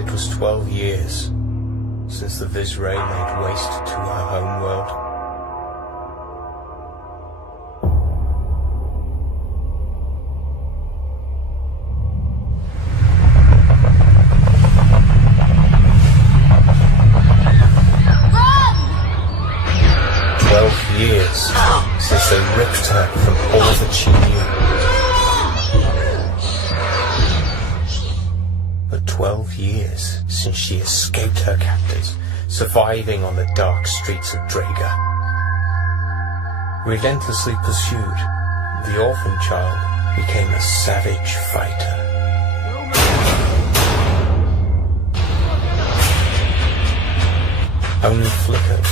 It was 12 years since the Viseray laid waste to her homeworld. Run! 12 years since they ripped her from all that she knew. But 12 years since she escaped her captors, surviving on the dark streets of Draga. Relentlessly pursued, the orphan child became a savage fighter. Only flickers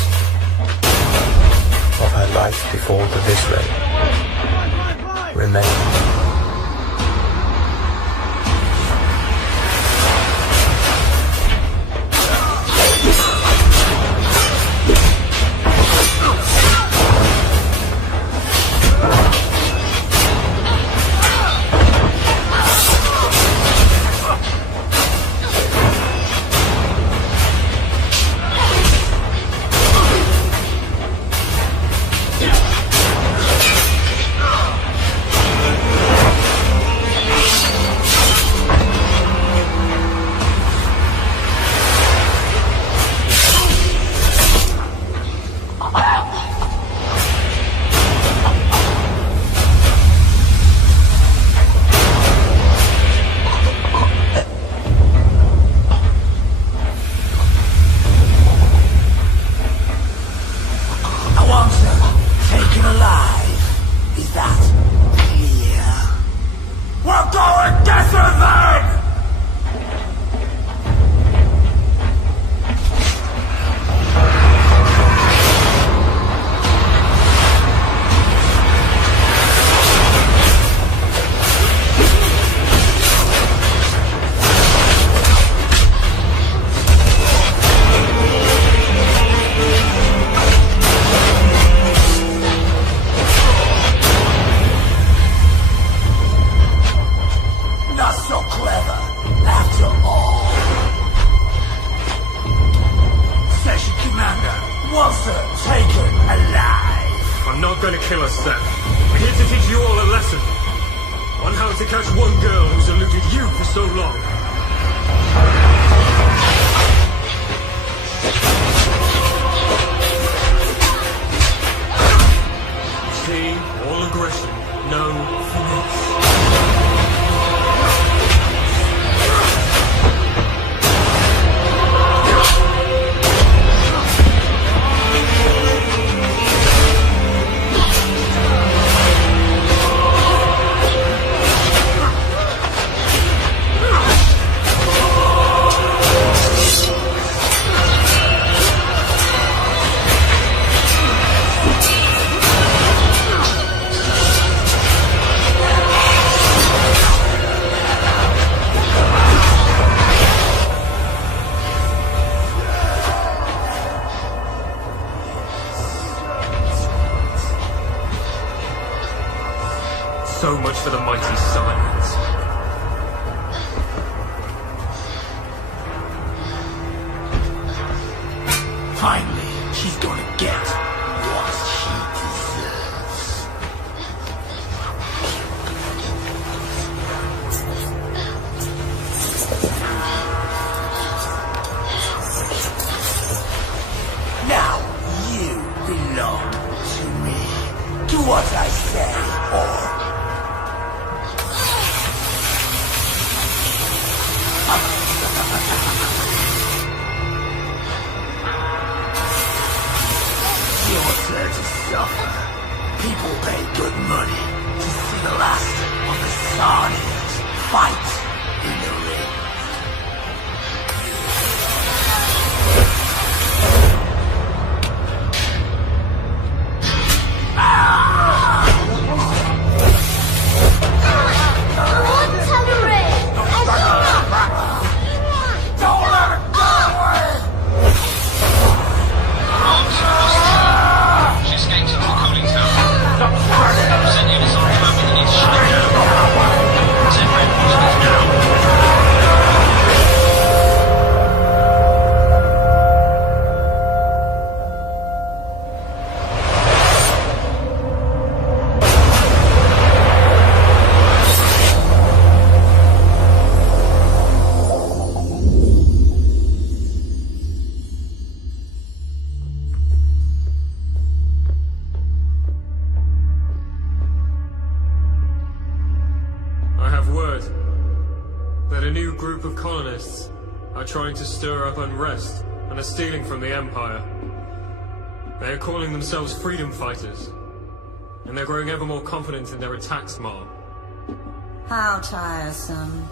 of her life before the Viseray remained. So much for the mighty silence. Finally, she's gonna get what she deserves. Now you belong to me. Do what I say, or your turn to suffer. People pay good money to see the last of the Sarnians fight in the ring. Send units on the phone, we need to shut it down. Send Red Bulls colonists are trying to stir up unrest and are stealing from the Empire. They are calling themselves freedom fighters, and they're growing ever more confident in their attacks, Mom. How tiresome.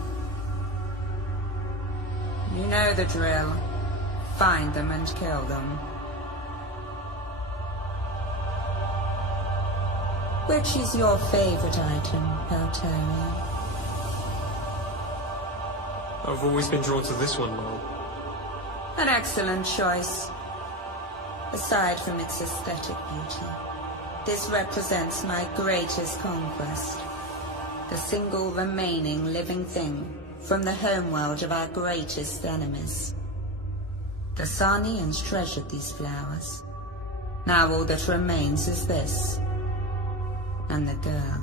You know the drill. Find them and kill them. Which is your favorite item, Peltarian? I've always been drawn to this one, Mom. An excellent choice. Aside from its aesthetic beauty, this represents my greatest conquest. The single remaining living thing from the homeworld of our greatest enemies. The Sarnians treasured these flowers. Now all that remains is this. And the girl.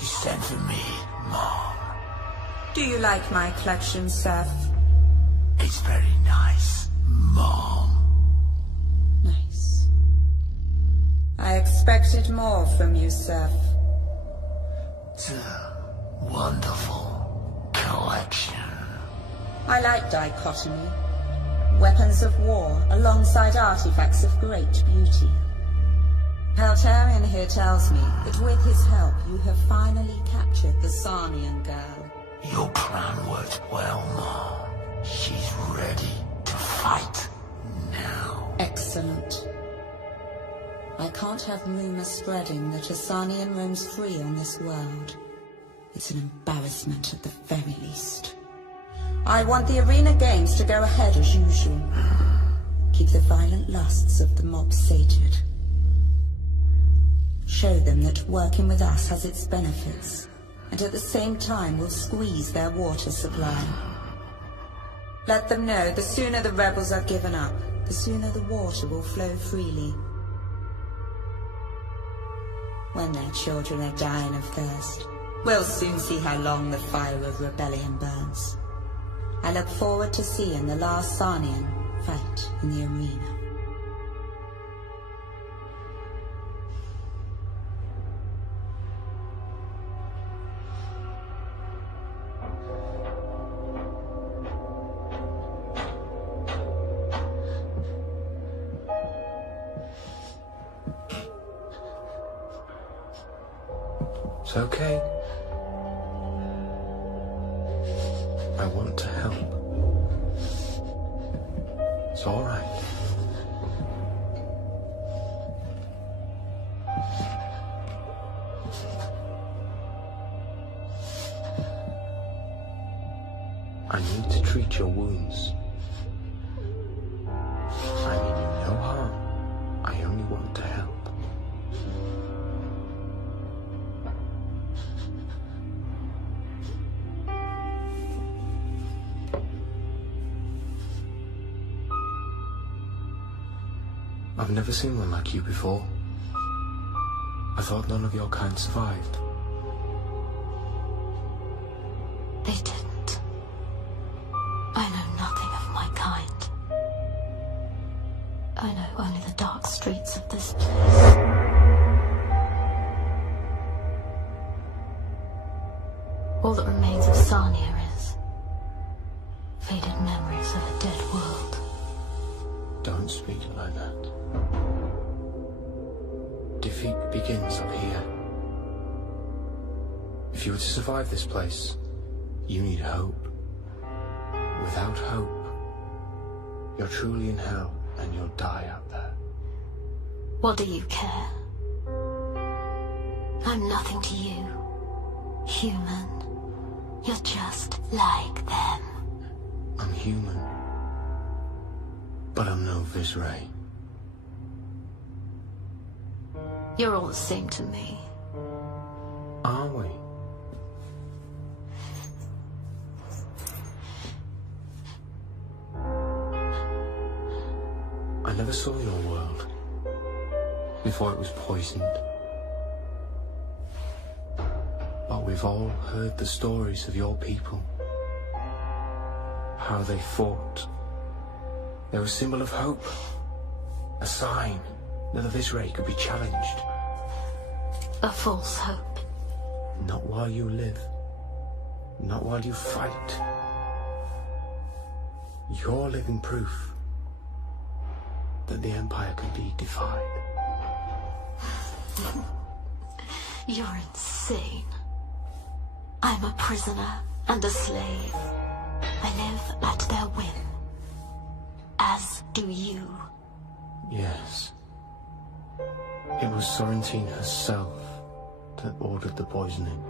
You sent for me, Mom. Do you like my collection, Seth? It's very nice, Mom. Nice. I expected more from you, Seth. It's a wonderful collection. I like dichotomy. Weapons of war alongside artifacts of great beauty. Peltarian here tells me that with his help you have finally captured the Sarnian girl. Your plan worked well, Mom. She's ready to fight now. Excellent. I can't have rumors spreading that a Sarnian roams free on this world. It's an embarrassment at the very least. I want the arena games to go ahead as usual. Keep the violent lusts of the mob sated. Show them that working with us has its benefits, and at the same time will squeeze their water supply. Let them know the sooner the rebels are given up, the sooner the water will flow freely. When their children are dying of thirst, we'll soon see how long the fire of rebellion burns. I look forward to seeing the last Sarnian fight in the arena. It's okay. I want to help. It's all right. I need to treat your wounds. I mean you no harm. I only want to help. I've never seen one like you before. I thought none of your kind survived. They didn't. I know nothing of my kind. I know only the dark streets of this place. All that remains of Sarnia is faded memories of a dead world. Don't speak like that. Defeat begins up here. If you were to survive this place, you need hope. Without hope, you're truly in hell and you'll die out there. What do you care? I'm nothing to you, human. You're just like them. I'm human, but I'm no Viseray. You're all the same to me. Are we? I never saw your world before it was poisoned. But we've all heard the stories of your people. How they fought. They're a symbol of hope. A sign that the Viseray could be challenged. A false hope. Not while you live. Not while you fight. You're living proof that the Empire can be defied. You're insane. I'm a prisoner and a slave. I live at their whim. As do you. Yes. It was Sorrentine herself that ordered the poisoning.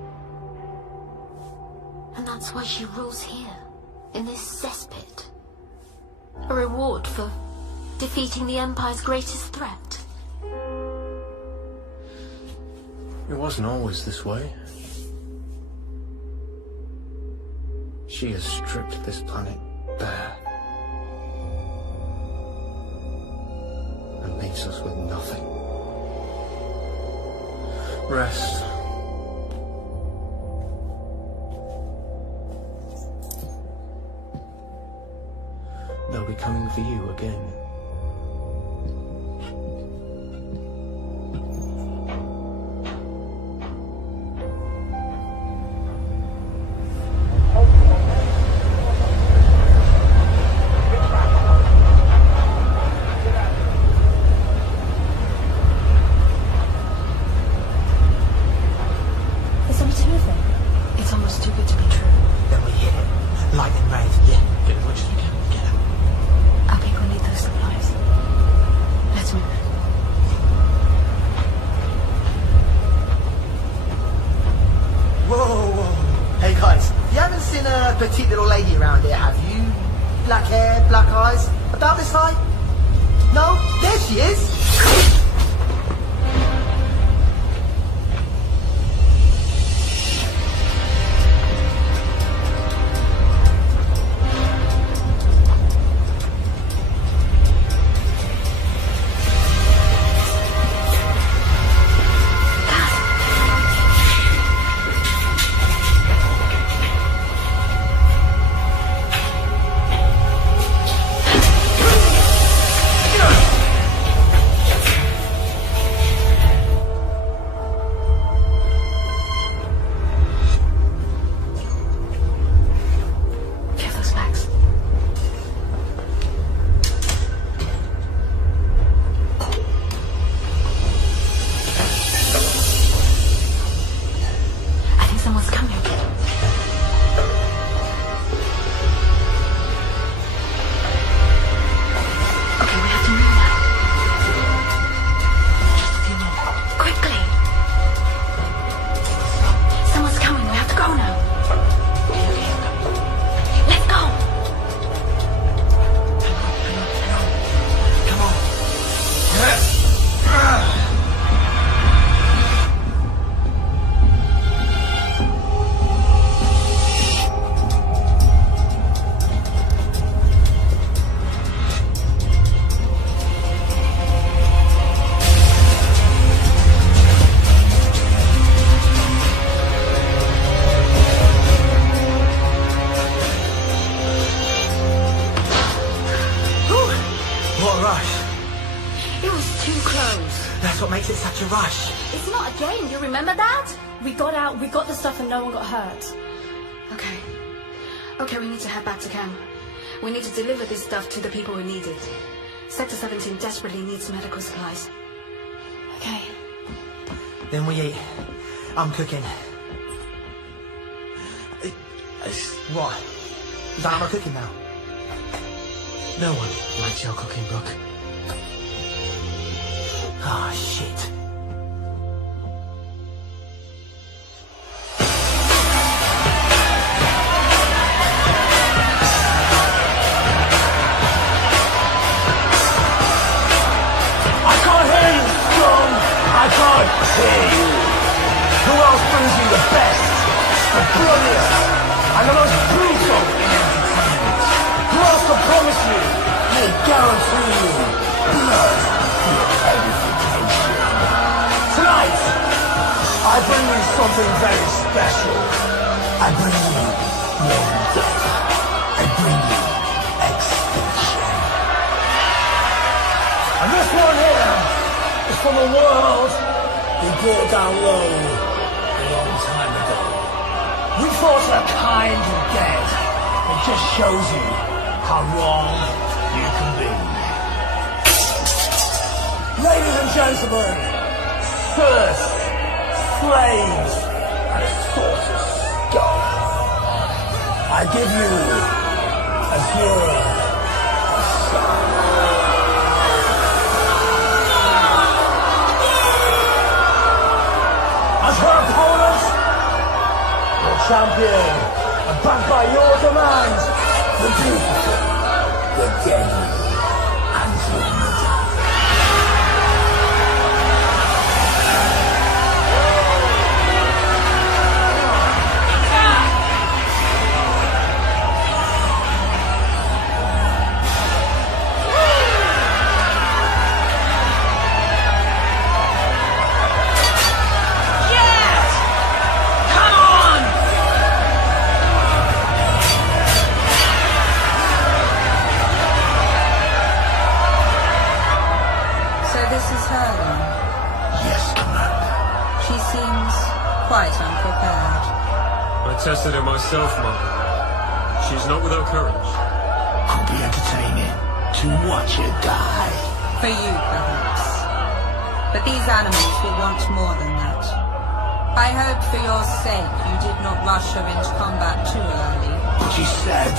And that's why she rules here, in this cesspit. A reward for defeating the Empire's greatest threat. It wasn't always this way. She has stripped this planet bare and leaves us with nothing. Rest. They'll be coming for you again. Petite little lady around here, have you? Black hair, black eyes, about this height? No? There she is! No one got hurt. Okay, we need to head back to camp. We need to deliver this stuff to the people who need it. Sector 17 desperately needs medical supplies. Okay. Then we eat. I'm cooking. What? You don't have my cooking now? No one likes your cooking book. Ah, shit. I can't hear you. Who else brings you the best, the bloodiest, and the most brutal in entertainment? Who else can promise you, they guarantee you, blood for edification? Tonight, I bring you something very special. I bring you more death. I bring you extinction. And this one here, from a world we brought down low a long time ago. slaughter kind and dead. It just shows you how wrong you can be. Ladies and gentlemen, sirs, slaves, and assaulters, scum, I give you Azura, a son. As her opponent, your champion, and backed by your demands, the beautiful, the deadly, Andromeda. Quite unprepared. I tested her myself, Mum. She's not without courage. Could be entertaining to watch her die. For you, perhaps. But these animals will want more than that. I hope for your sake you did not rush her into combat too early. But she said...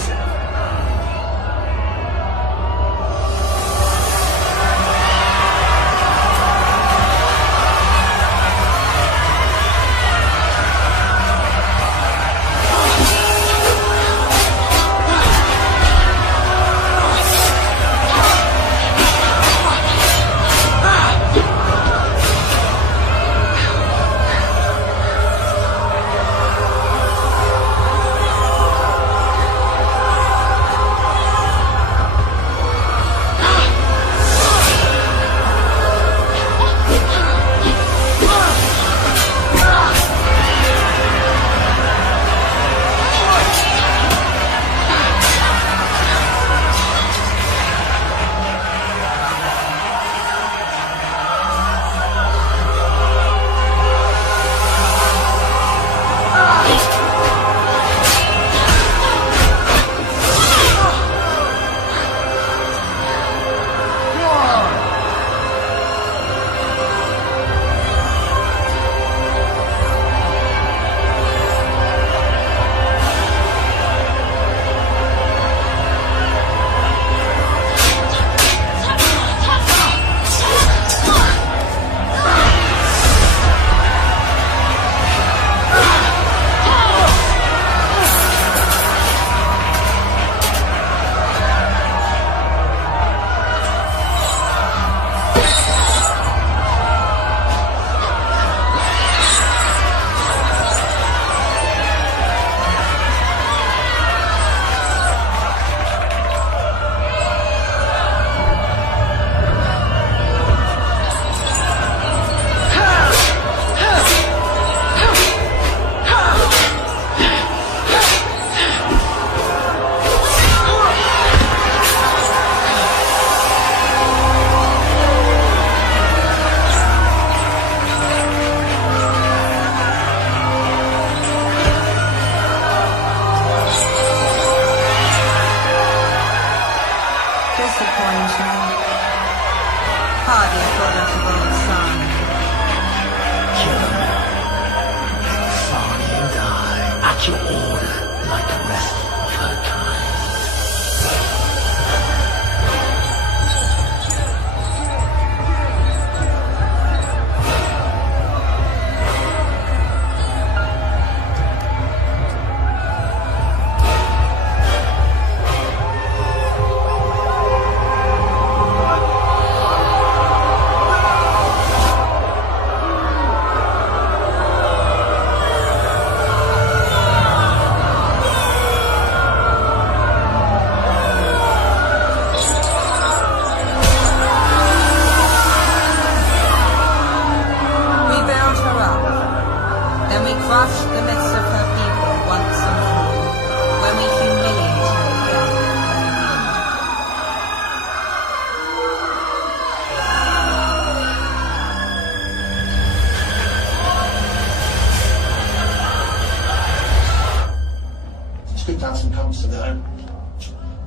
It's good to have some comfort at home.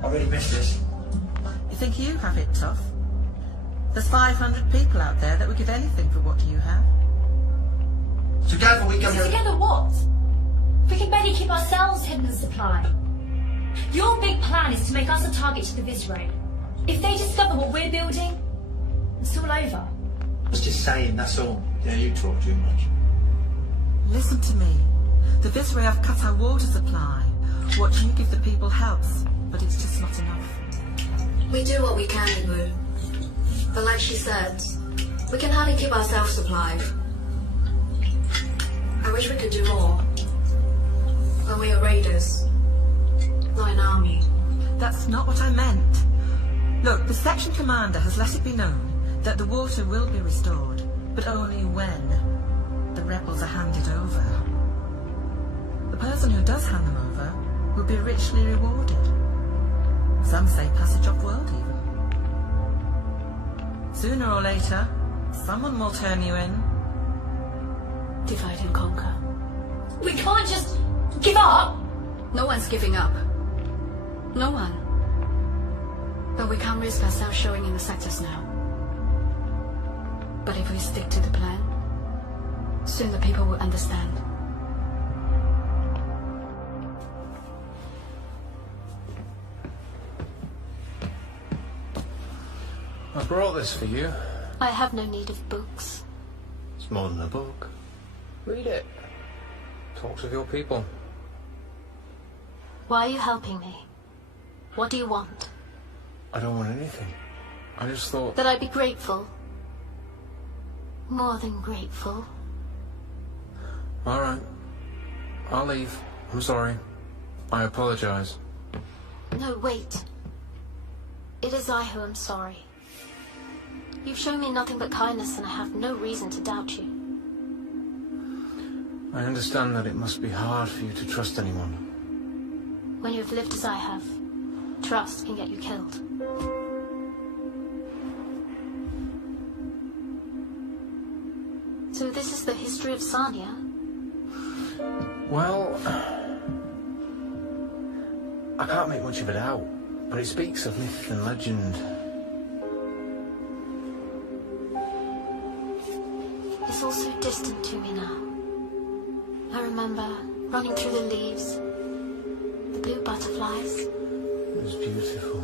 I really miss this. You think you have it tough? There's 500 people out there that would give anything for what you have. Together we can... Together what? We can barely keep ourselves hidden in supply. Your big plan is to make us a target to the Viceroy. If they discover what we're building, it's all over. I was just saying, that's all. Yeah, you talk too much. Listen to me. The Viceroy have cut our water supply. What you give the people helps, but it's just not enough. We do what we can, Ibu. But like she said, we can hardly keep ourselves supplied. I wish we could do more. But we are raiders, not an army. That's not what I meant. Look, the section commander has let it be known that the water will be restored, but only when the rebels are handed over. The person who does hand them over will be richly rewarded. Some say passage off world even. Sooner or later, someone will turn you in. Divide and conquer. We can't just give up! No one's giving up. No one. But we can't risk ourselves showing in the sectors now. But if we stick to the plan, soon the people will understand. I brought this for you. I have no need of books. It's more than a book. Read it. Talk to your people. Why are you helping me? What do you want? I don't want anything. I just thought... That I'd be grateful. More than grateful. Alright. I'll leave. I'm sorry. I apologize. No, wait. It is I who am sorry. You've shown me nothing but kindness, and I have no reason to doubt you. I understand that it must be hard for you to trust anyone. When you have lived as I have, trust can get you killed. So this is the history of Sarnia? Well... I can't make much of it out, but it speaks of myth and legend. It's all so distant to me now. I remember running through the leaves, the blue butterflies. It was beautiful.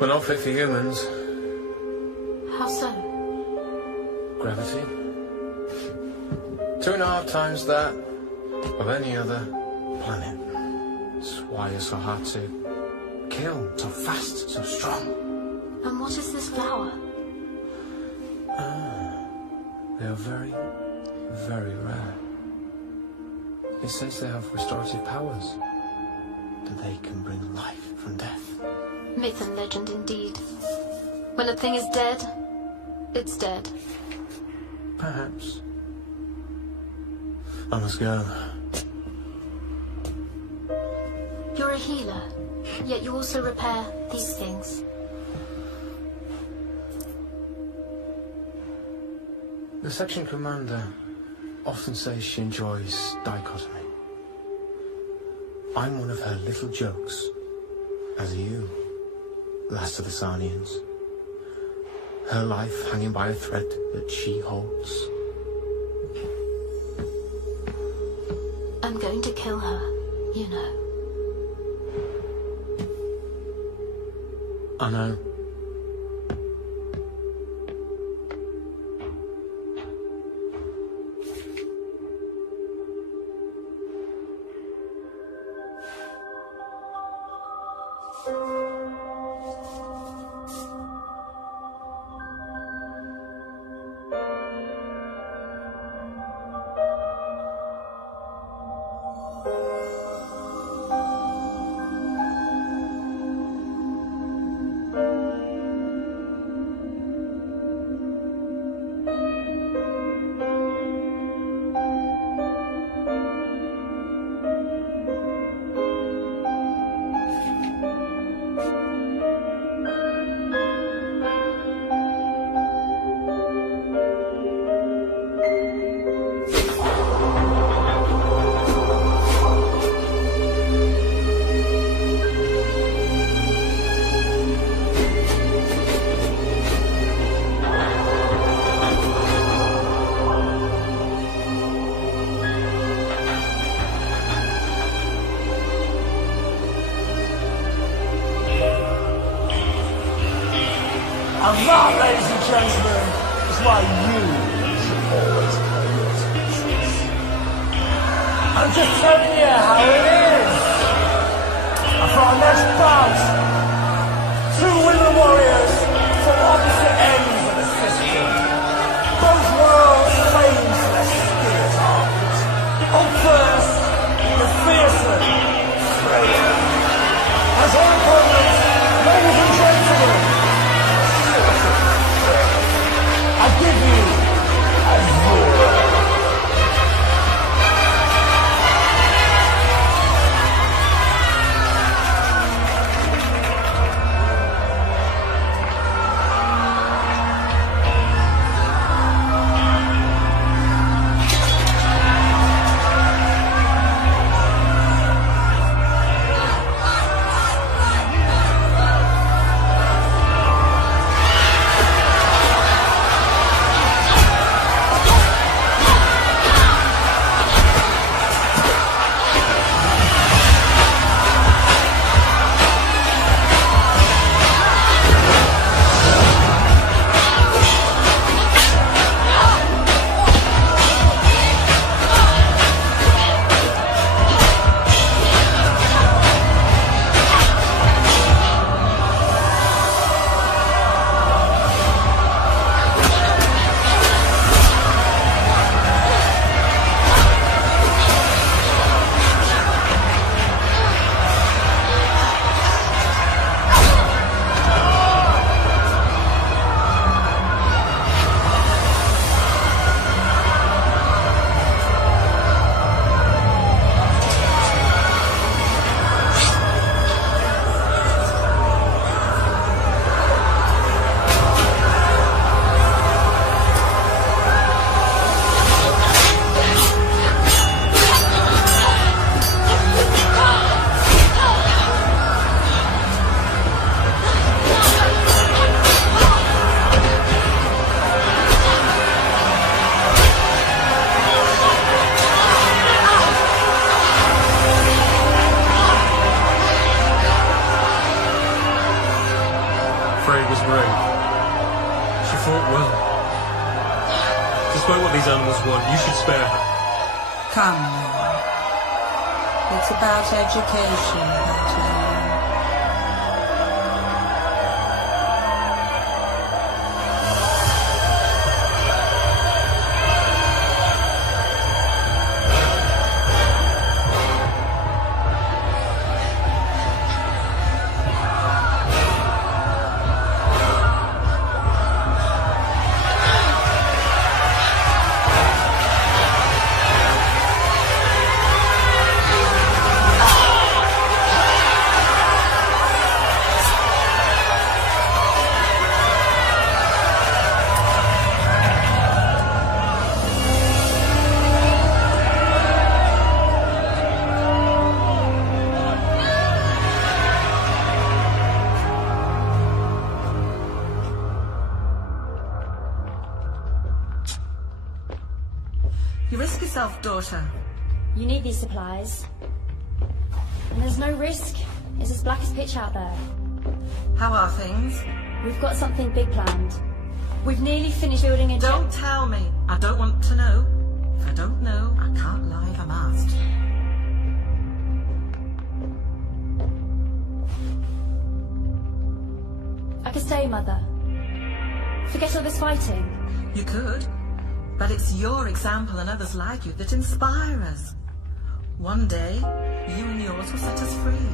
But not fit for humans. How so? Gravity. 2.5 times that of any other planet. That's why it's so hard to kill, so fast, so strong. And what is this flower? They are very, very rare. It says they have restorative powers, that they can bring life from death. Myth and legend indeed. When a thing is dead, it's dead. Perhaps. I must go. You're a healer, yet you also repair these things. The section commander often says she enjoys dichotomy. I'm one of her little jokes, as are you, last of the Sarnians. Her life hanging by a thread that she holds. I'm going to kill her, you know. I know. that, ladies and gentlemen, is why you should always pay your taxes. I'm just telling you how it is. And for our next bout, two women warriors from opposite ends of the system. Both worlds claims their spirit art. Up first, the fearsome Freya. As her opponent, ladies and gentlemen, I give you Azura. Despite what these animals want, you should spare her. Come now. It's about education, فتاة. You risk yourself, daughter. You need these supplies. And there's no risk. It's as black as pitch out there. How are things? We've got something big planned. We've nearly finished building a... Don't tell me. I don't want to know. If I don't know, I can't lie if I'm asked. I could stay, Mother. Forget all this fighting. You could. But it's your example and others like you that inspire us. One day, you and yours will set us free.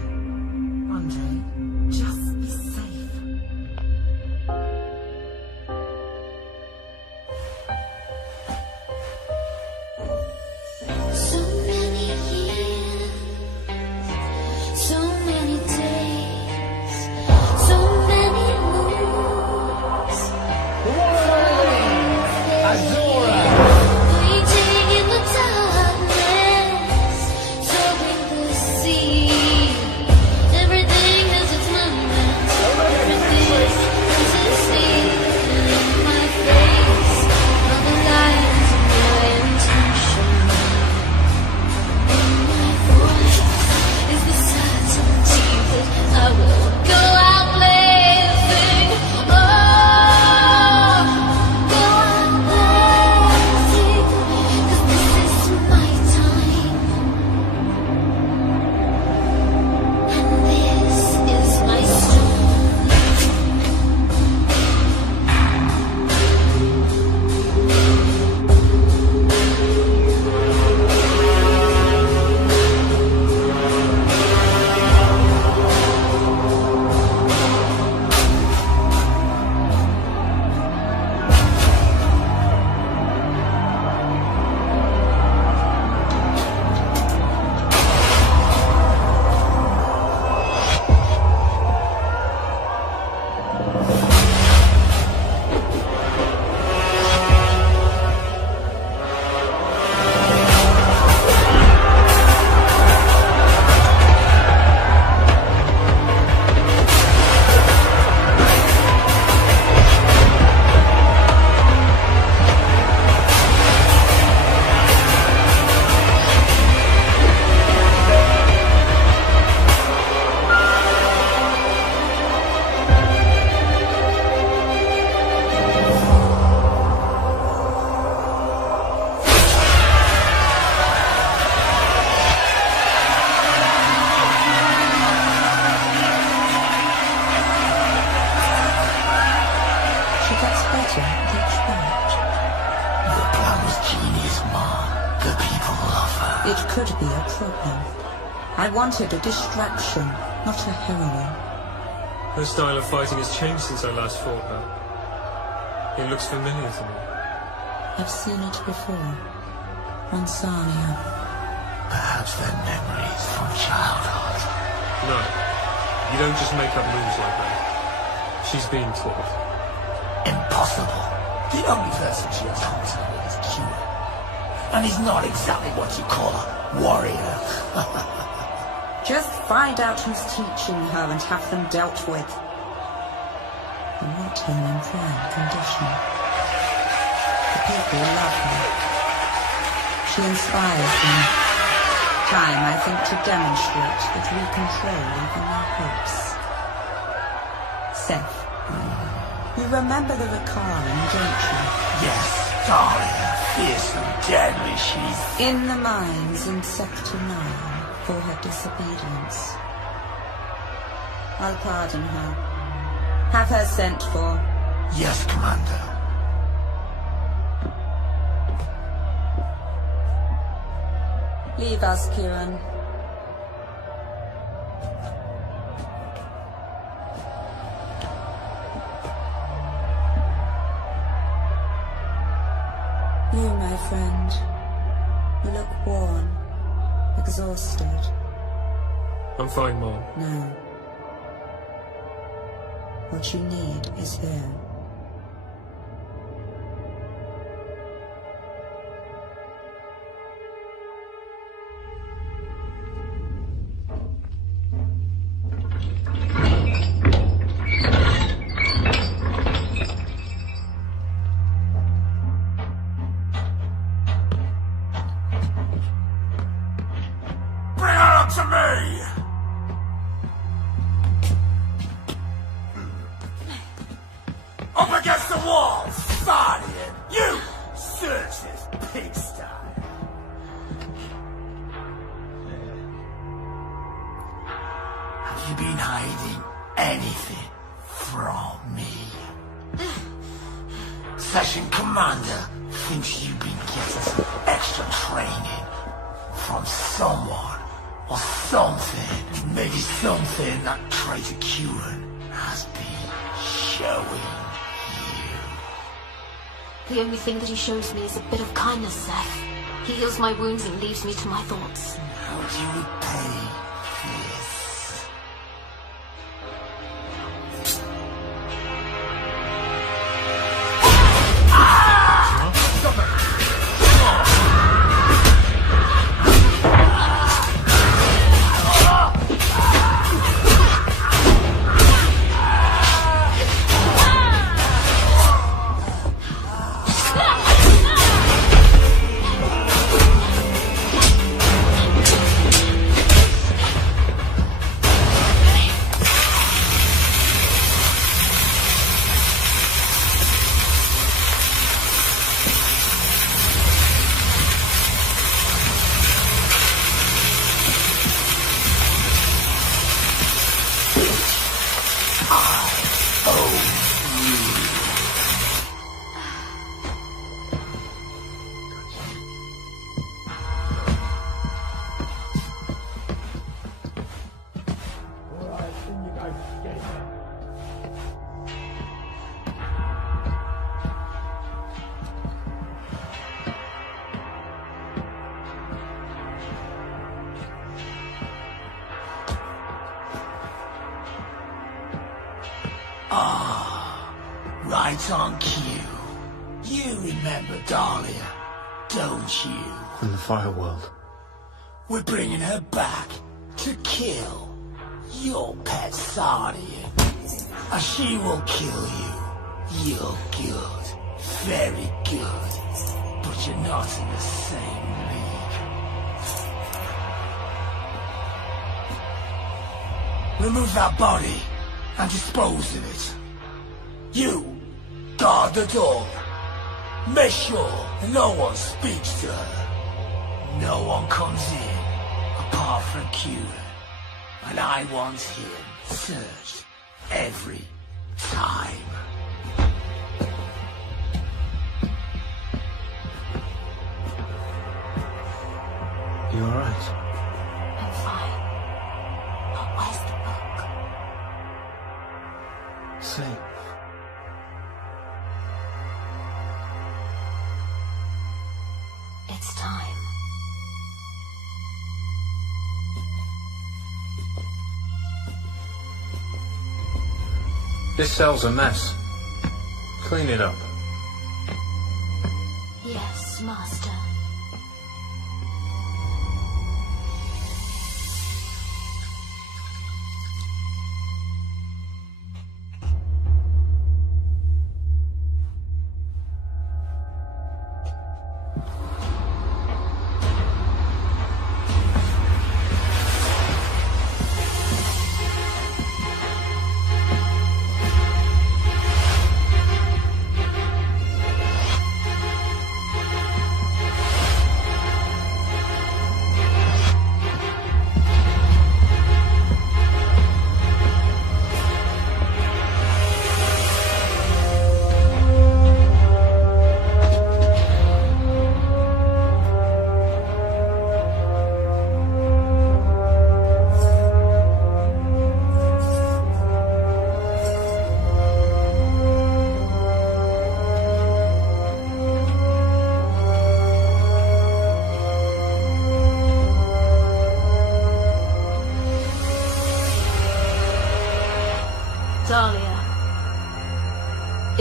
One day, just be safe. So many years, so many days, so many moons. The one and only Azura. Waiting in the darkness, soaring the sea. Everything has its moment. It could be a problem. I wanted a distraction, not a heroine. Her style of fighting has changed since I last fought her. It looks familiar to me. I've seen it before. On Sarnia. Perhaps they're memories from childhood. No. You don't just make up moves like that. She's being taught. Impossible. The only person she has contact with is Kira. And he's not exactly what you call a warrior. Just find out who's teaching her and have them dealt with. I want him in prime condition. The people love her. She inspires them. Time, I think, to demonstrate that we control even their hopes. Seth, you remember the Ricarian, don't you? Yes, darling. Fierce and deadly she's... In the mines in Sector 9 for her disobedience. I'll pardon her. Have her sent for. Yes, Commander. Leave us, Kieran. You, my friend, you look worn, exhausted. I'm fine, Mom. No. What you need is here. To me! Up against the wall, Guardian! You search this pigsty! Have you been hiding anything from me? Session Commander thinks you've been getting some extra training from someone. Or something, maybe something that traitor Kieran has been showing you. The only thing that he shows me is a bit of kindness, Seth. He heals my wounds and leaves me to my thoughts. How do you repay this? Right on cue. You remember Dahlia, don't you? In the fire world. We're bringing her back to kill your pet Sardian. And she will kill you. You're good. Very good. But you're not in the same league. Remove that body and dispose of it. You guard the door. Make sure no one speaks to her. No one comes in apart from Kieran. And I want him searched every time. You alright? I'm fine. But where's the book? Safe. It's time. This cell's a mess. Clean it up. Yes, Master.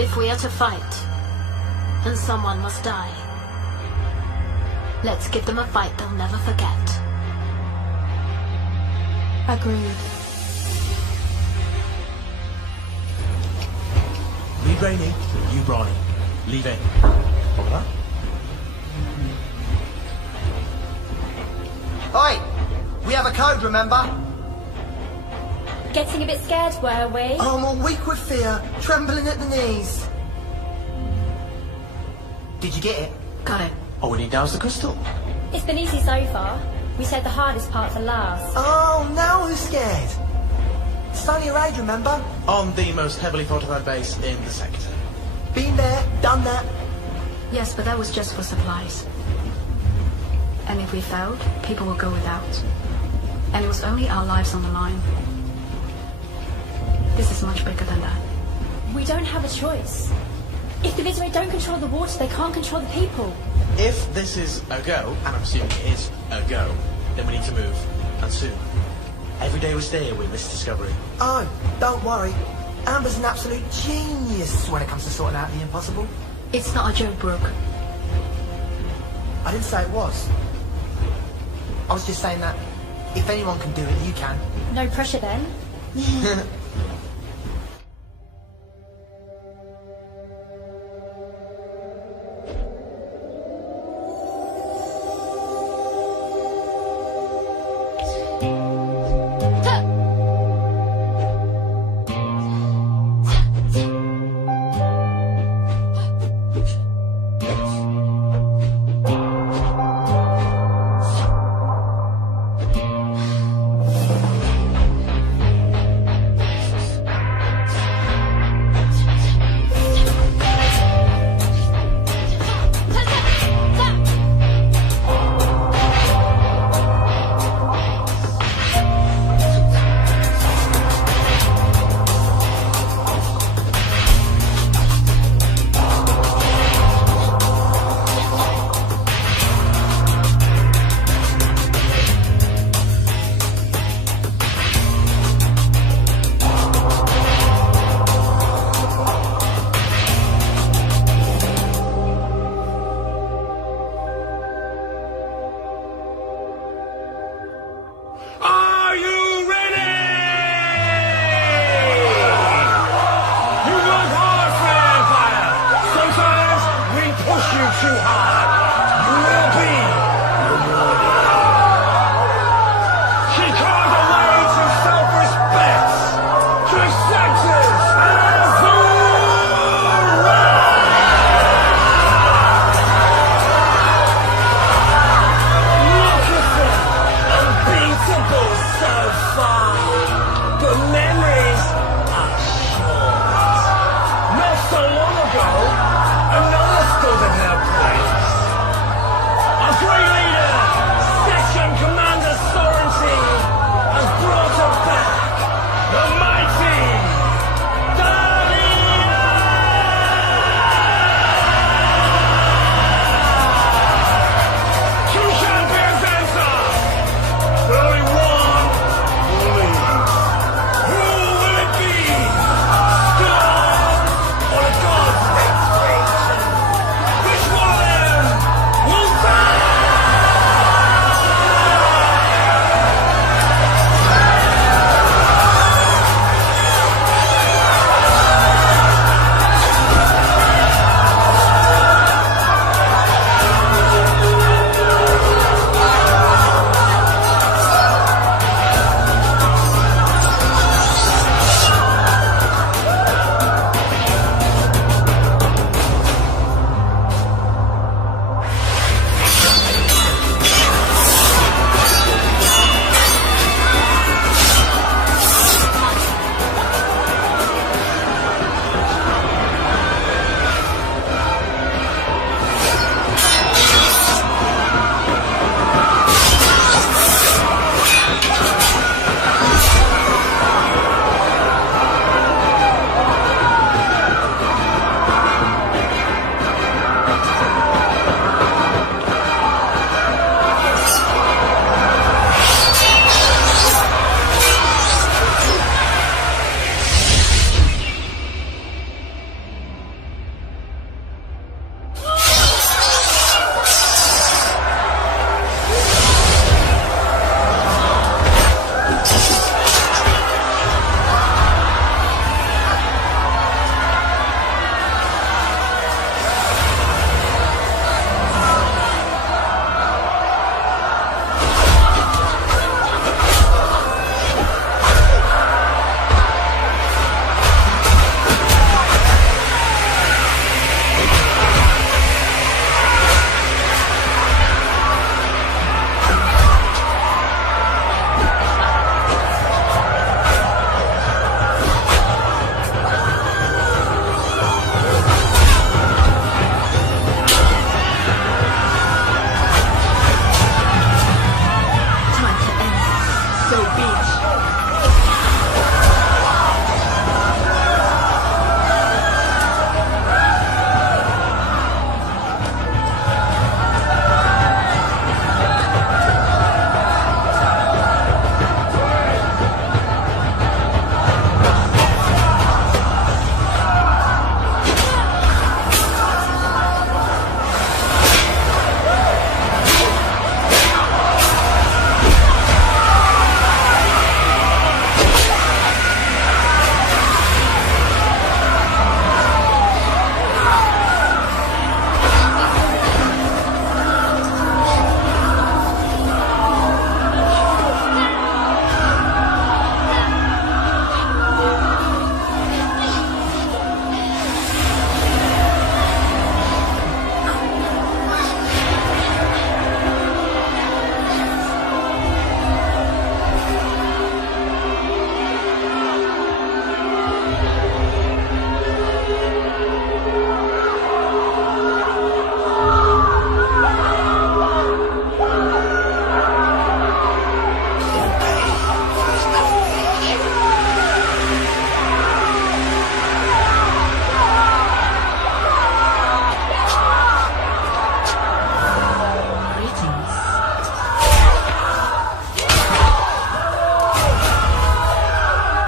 If we are to fight, and someone must die, let's give them a fight they'll never forget. Agreed. Leave Rainey, you Bronny. Leave in. Over that? Oi! We have a code, remember? Getting a bit scared, were we? Oh, I'm all weak with fear, trembling at the knees. Did you get it? Got it. Oh, we need douse the crystal. It's been easy so far. We said the hardest part for last. Oh, now who's scared? It's only a raid, remember? On the most heavily fortified base in the sector. Been there, done that. Yes, but that was just for supplies. And if we failed, people would go without. And it was only our lives on the line. This is much bigger than that. We don't have a choice. If the Vizier don't control the water, they can't control the people. If this is a go, and I'm assuming it is a go, then we need to move. And soon. Every day we stay here, we miss discovery. Oh, don't worry. Amber's an absolute genius when it comes to sorting out the impossible. It's not a joke, Brooke. I didn't say it was. I was just saying that if anyone can do it, you can. No pressure then.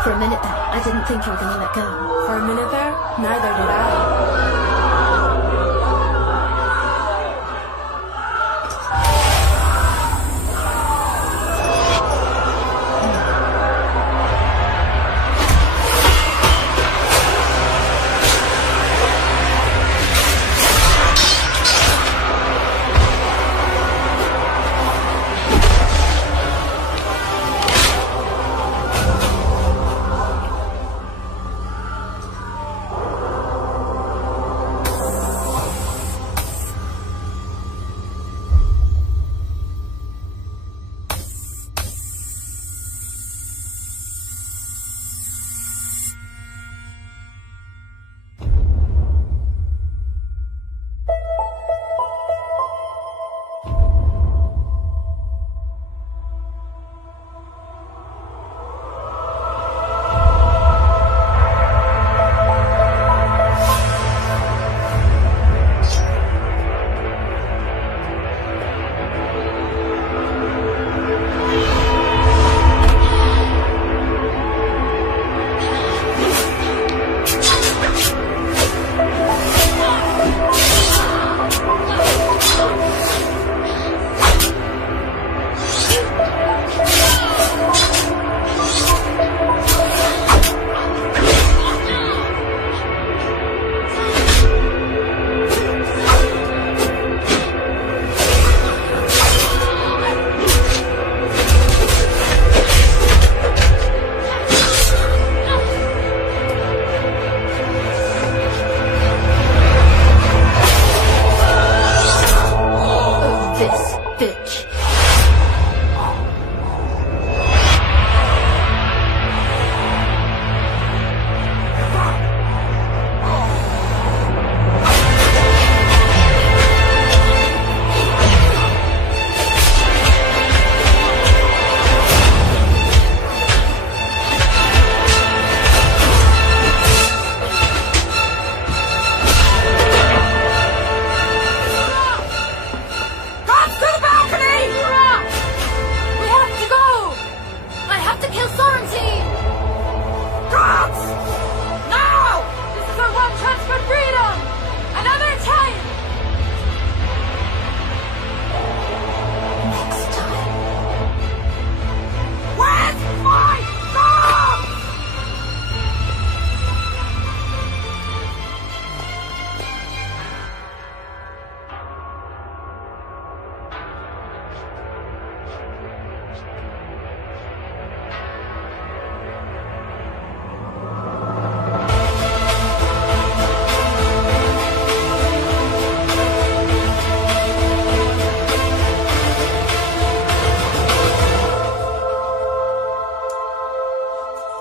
For a minute there, I didn't think you were going to let go. For a minute there, neither did I.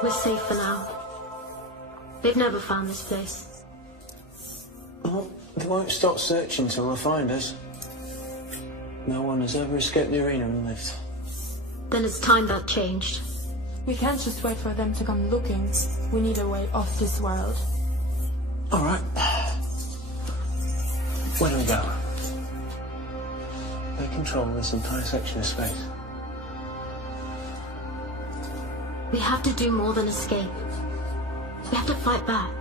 We're safe for now. They've never found this place. Well, they won't stop searching till they find us. No one has ever escaped the arena and lived. Then it's time that changed. We can't just wait for them to come looking. We need a way off this world. All right. Where do we go? They control this entire section of space. We have to do more than escape. We have to fight back.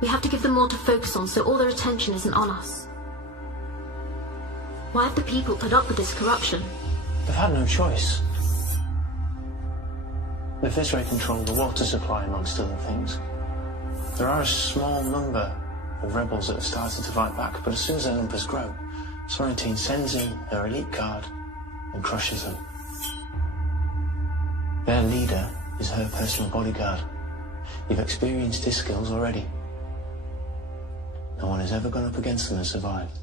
We have to give them more to focus on so all their attention isn't on us. Why have the people put up with this corruption? They've had no choice. The Viceroy control the water supply, amongst other things. There are a small number of rebels that have started to fight back, but as soon as their numbers grow, Sorrentine sends in her elite guard and crushes them. Their leader is her personal bodyguard. You've experienced his skills already. No one has ever gone up against them and survived.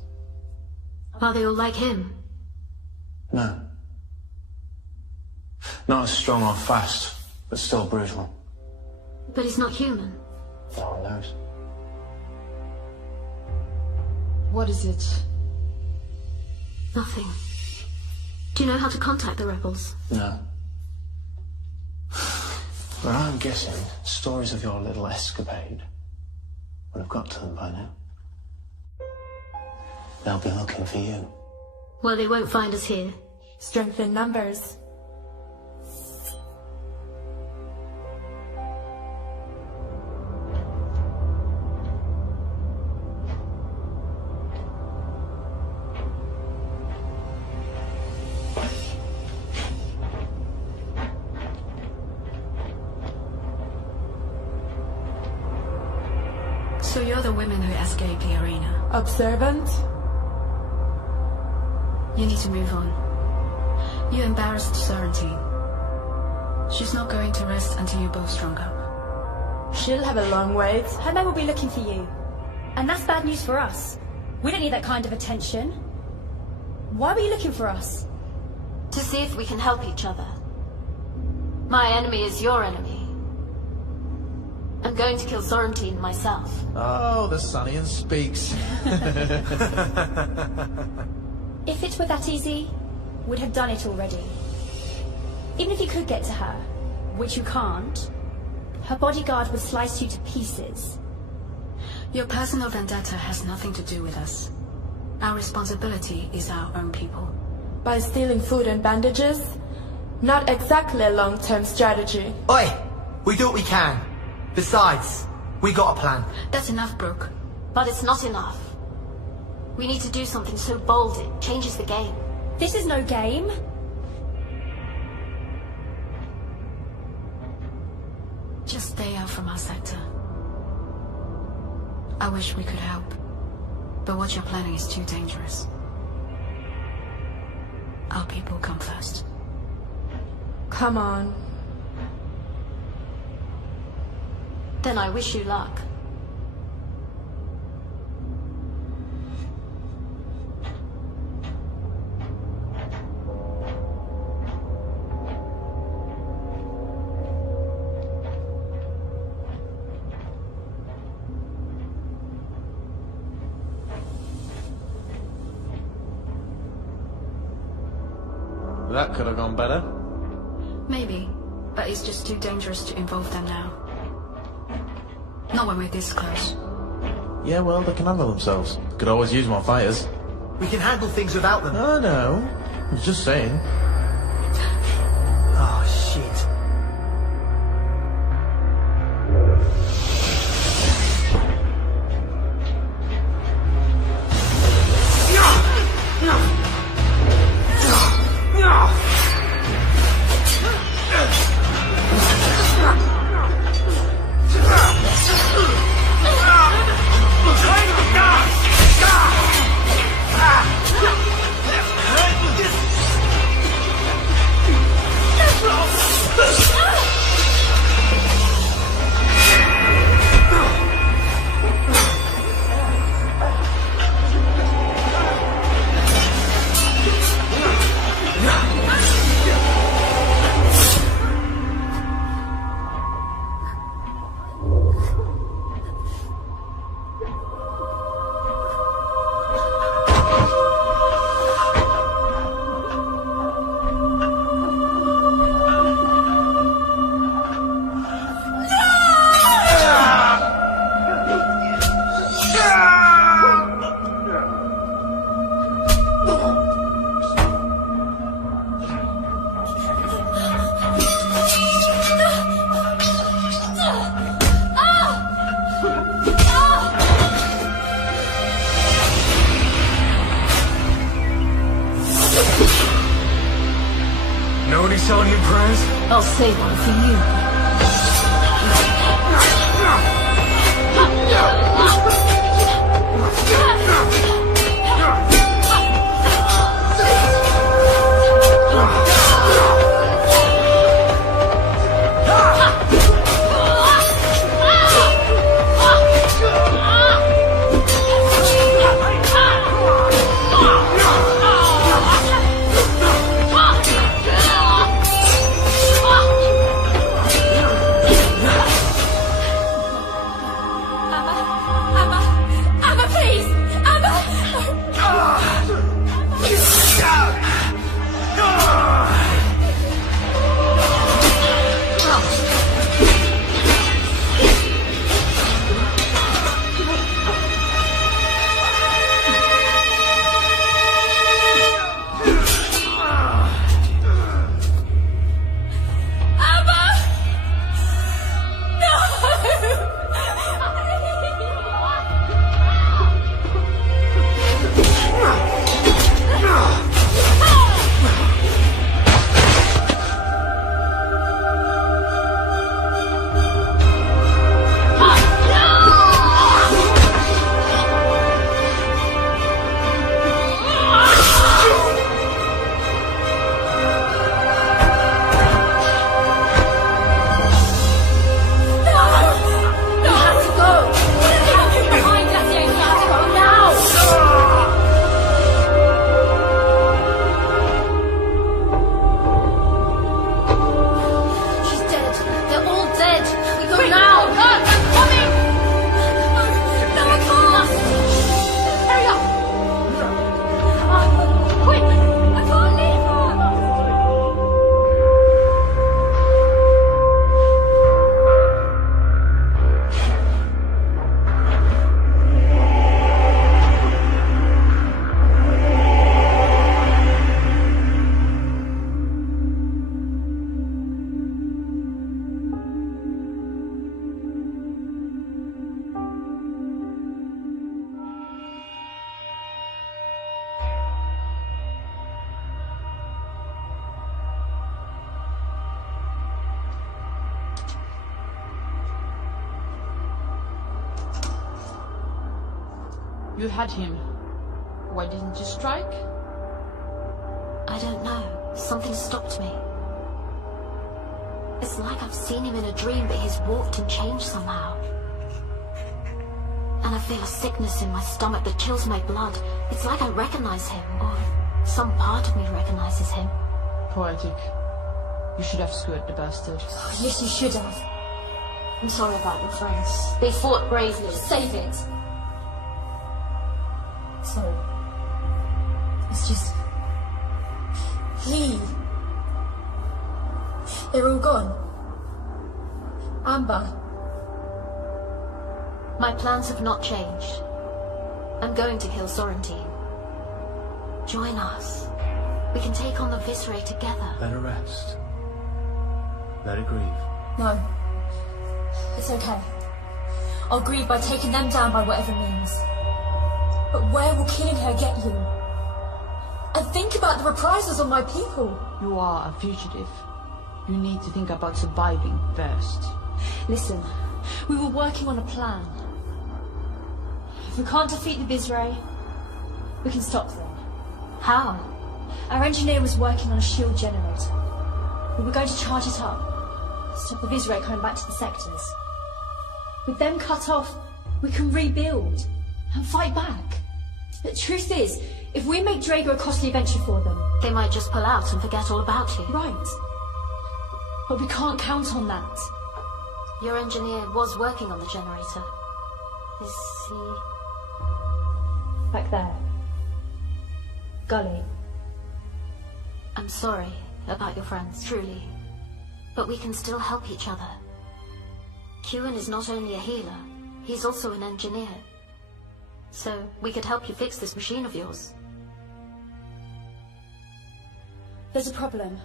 Are they all like him? No. Not as strong or fast, but still brutal. But he's not human. No one knows. What is it? Nothing. Do you know how to contact the rebels? No. But I'm guessing stories of your little escapade would have got to them by now. They'll be looking for you. Well, they won't find us here. Strength in numbers. So you're the women who escaped the arena. Observant? You need to move on. You embarrassed Sorrentine. She's not going to rest until you're both strung up. She'll have a long wait. Her men will be looking for you. And that's bad news for us. We don't need that kind of attention. Why were you looking for us? To see if we can help each other. My enemy is your enemy. I'm going to kill Sorrentine myself. Oh, the Sunnian speaks. If it were that easy, we'd have done it already. Even if you could get to her, which you can't, her bodyguard would slice you to pieces. Your personal vendetta has nothing to do with us. Our responsibility is our own people. By stealing food and bandages? Not exactly a long-term strategy. Oi! We do what we can. Besides, we got a plan. That's enough, Brooke. But it's not enough. We need to do something so bold it changes the game. This is no game. Just stay out from our sector. I wish we could help, but what you're planning is too dangerous. Our people come first. Come on. Then I wish you luck. That could have gone better. Maybe, but it's just too dangerous to involve them now. Not when we're this close. Yeah, well, they can handle themselves. Could always use more fighters. We can handle things without them. I know. I was just saying. Oh, shit. Nobody selling you prayers? I'll save one for you. You had him. Why didn't you strike? I don't know. Something stopped me. It's like I've seen him in a dream, but he's walked and changed somehow. And I feel a sickness in my stomach that chills my blood. It's like I recognize him, or some part of me recognizes him. Poetic. You should have skewered the bastard. Oh, yes, you should have. I'm sorry about your friends. They fought bravely. Save it. Sorry. It's just... They're all gone. Amber. My plans have not changed. I'm going to kill Sorrentine. Join us. We can take on the Viscera together. Let her rest. Let her grieve. No. It's okay. I'll grieve by taking them down by whatever means. But where will killing her get you? And think about the reprisals on my people. You are a fugitive. You need to think about surviving first. Listen, we were working on a plan. If we can't defeat the Viscera, we can stop them. How? Our engineer was working on a shield generator. We were going to charge it up, stop the Viscera coming back to the sectors. With them cut off, we can rebuild and fight back. The truth is, if we make Drago a costly venture for them... They might just pull out and forget all about you. Right. But we can't count on that. Your engineer was working on the generator. Is he... Back there. Gully. I'm sorry about your friends, truly. But we can still help each other. Kewin is not only a healer, he's also an engineer. So we could help you fix this machine of yours. There's a problem.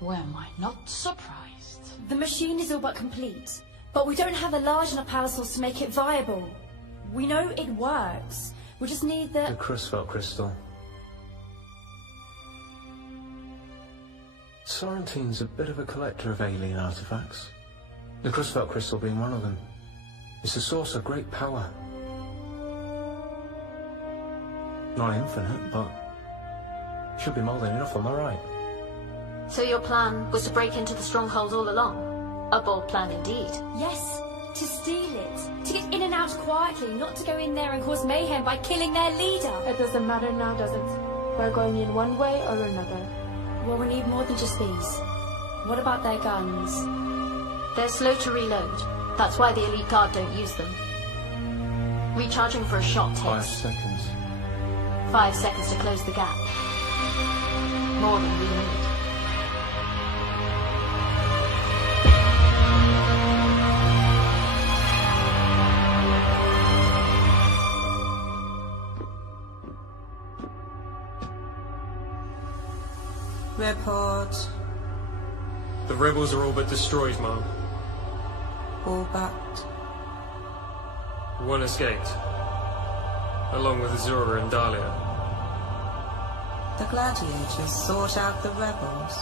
Well, am I not surprised? The machine is all but complete, but we don't have a large enough power source to make it viable. We know it works. We just need the... The Crusfeld crystal. Sorrentine's a bit of a collector of alien artifacts. The Crusfeld crystal being one of them. It's a source of great power. Not infinite, but should be more than enough, am I right? So your plan was to break into the stronghold all along? A bold plan indeed. Yes, to steal it. To get in and out quietly, not to go in there and cause mayhem by killing their leader. It doesn't matter now, does it? We're going in one way or another. Well, we need more than just these. What about their guns? They're slow to reload. That's why the elite guard don't use them. Recharging for a shot takes... 5 seconds. 5 seconds to close the gap. More than we need. Report. The rebels are all but destroyed, Mom. All but? One escaped, along with Azura and Dahlia. The gladiators sought out the rebels.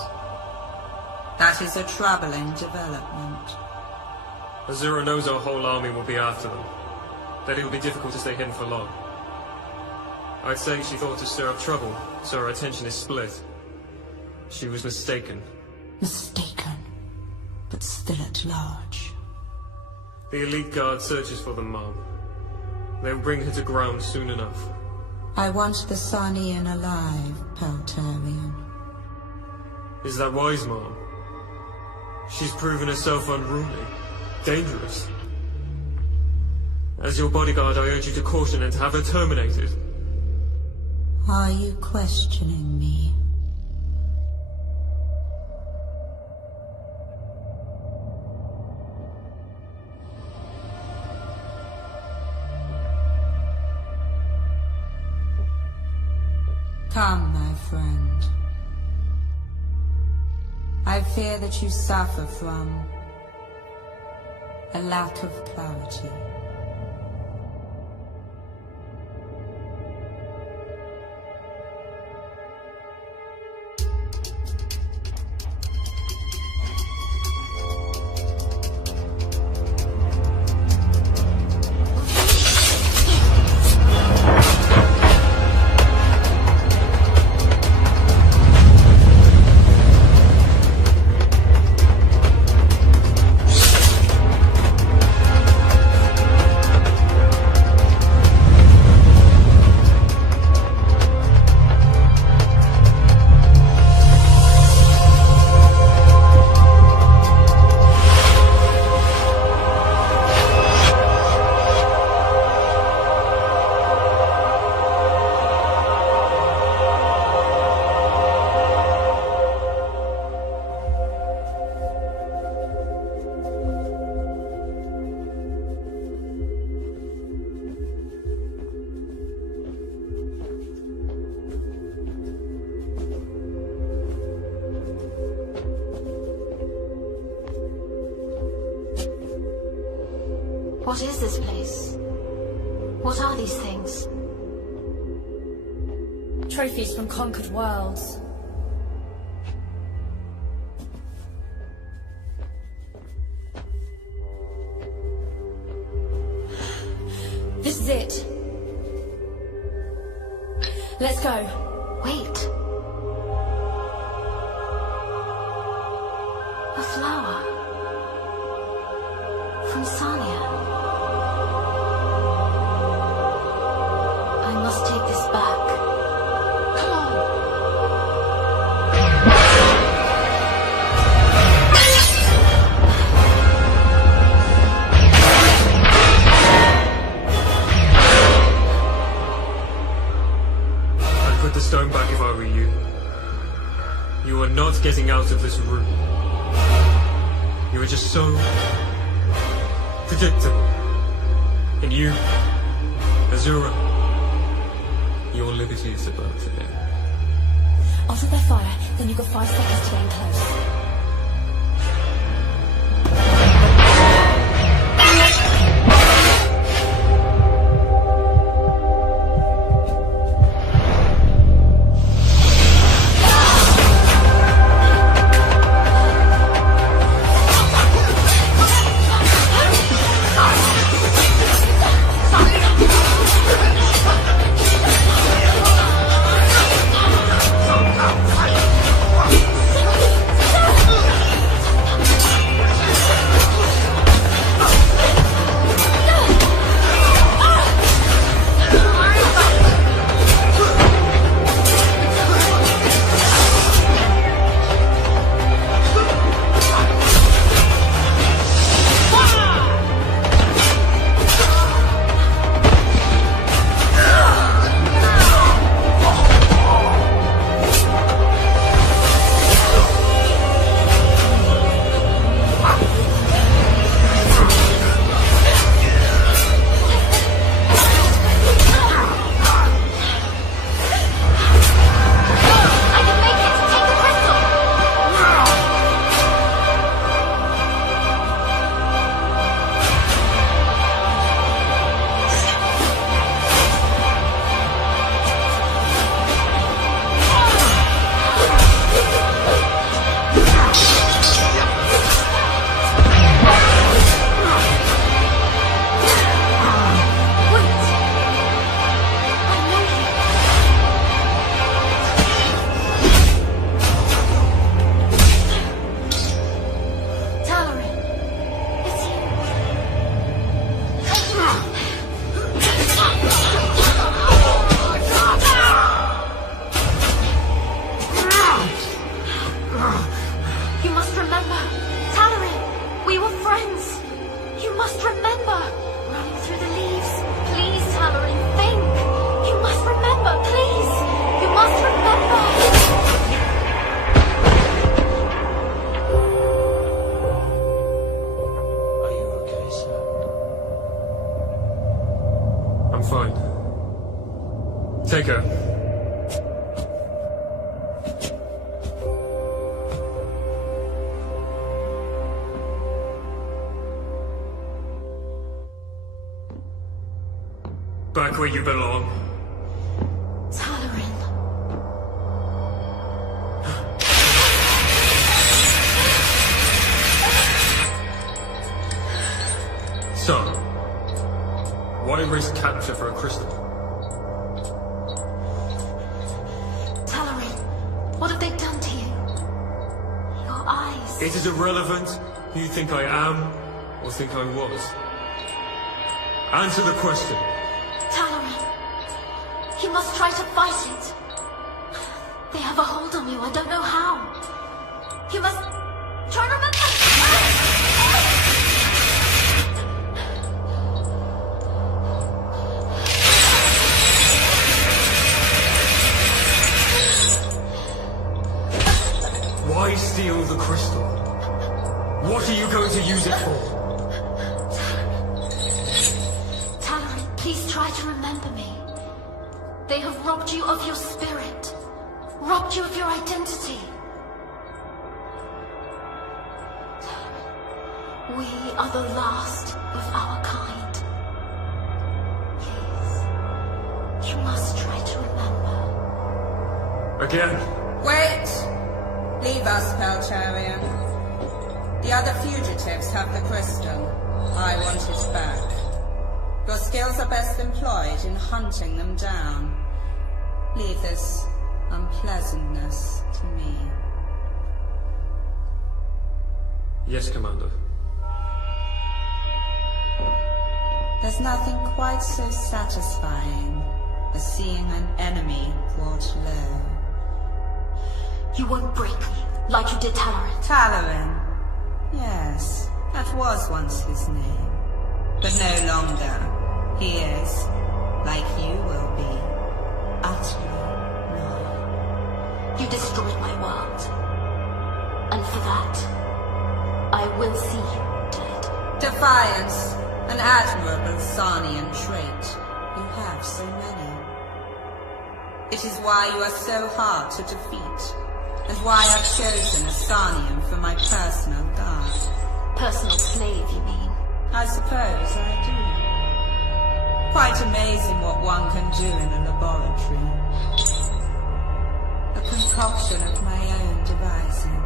That is a troubling development. Azura knows our whole army will be after them, that it will be difficult to stay hidden for long. I'd say she thought to stir up trouble, so her attention is split. She was mistaken. Mistaken, but still at large. The elite guard searches for them, Mom. They'll bring her to ground soon enough. I want the Sarnian alive, Peltarian. Is that wise, Mom? She's proven herself unruly, dangerous. As your bodyguard, I urge you to caution and to have her terminated. Are you questioning me? Come, my friend. I fear that you suffer from a lack of clarity. What is this place? What are these things? Trophies from conquered worlds. This is it. Let's go. Wait. A flower. From Sanya. I must take this back. Come on. I'd put the stone back if I were you. You are not getting out of this room. You are just so predictable. And you, Azura, your liberty is about to end. I'll set their fire, then you've got 5 seconds to get close. Take her. Back where you belong. Talarin. So, why risk capture for a crystal? What have they done to you? Your eyes. It is irrelevant who you think I am or think I was. Answer the question. Talarin. You must try to fight it. They have a hold on you. I don't know how. You must try to remember. Why steal the crystal? What are you going to use it for? Talarin, please try to remember me. They have robbed you of your spirit. Robbed you of your identity. We are the last of our kind. Please, you must try to remember. Again. Wait! Leave us, Peltarian. The other fugitives have the crystal. I want it back. Your skills are best employed in hunting them down. Leave this unpleasantness to me. Yes, Commander. There's nothing quite so satisfying as seeing an enemy brought low. You won't break me, like you did Talarin. Talarin? Yes, that was once his name. But no longer. He is, like you will be, utterly mine. You destroyed my world. And for that, I will see you dead. Defiance, an admirable Sarnian trait. You have so many. It is why you are so hard to defeat, and why I've chosen a Sarnian for my personal guard. Personal slave, you mean? I suppose I do. Quite amazing what one can do in a laboratory. A concoction of my own devising,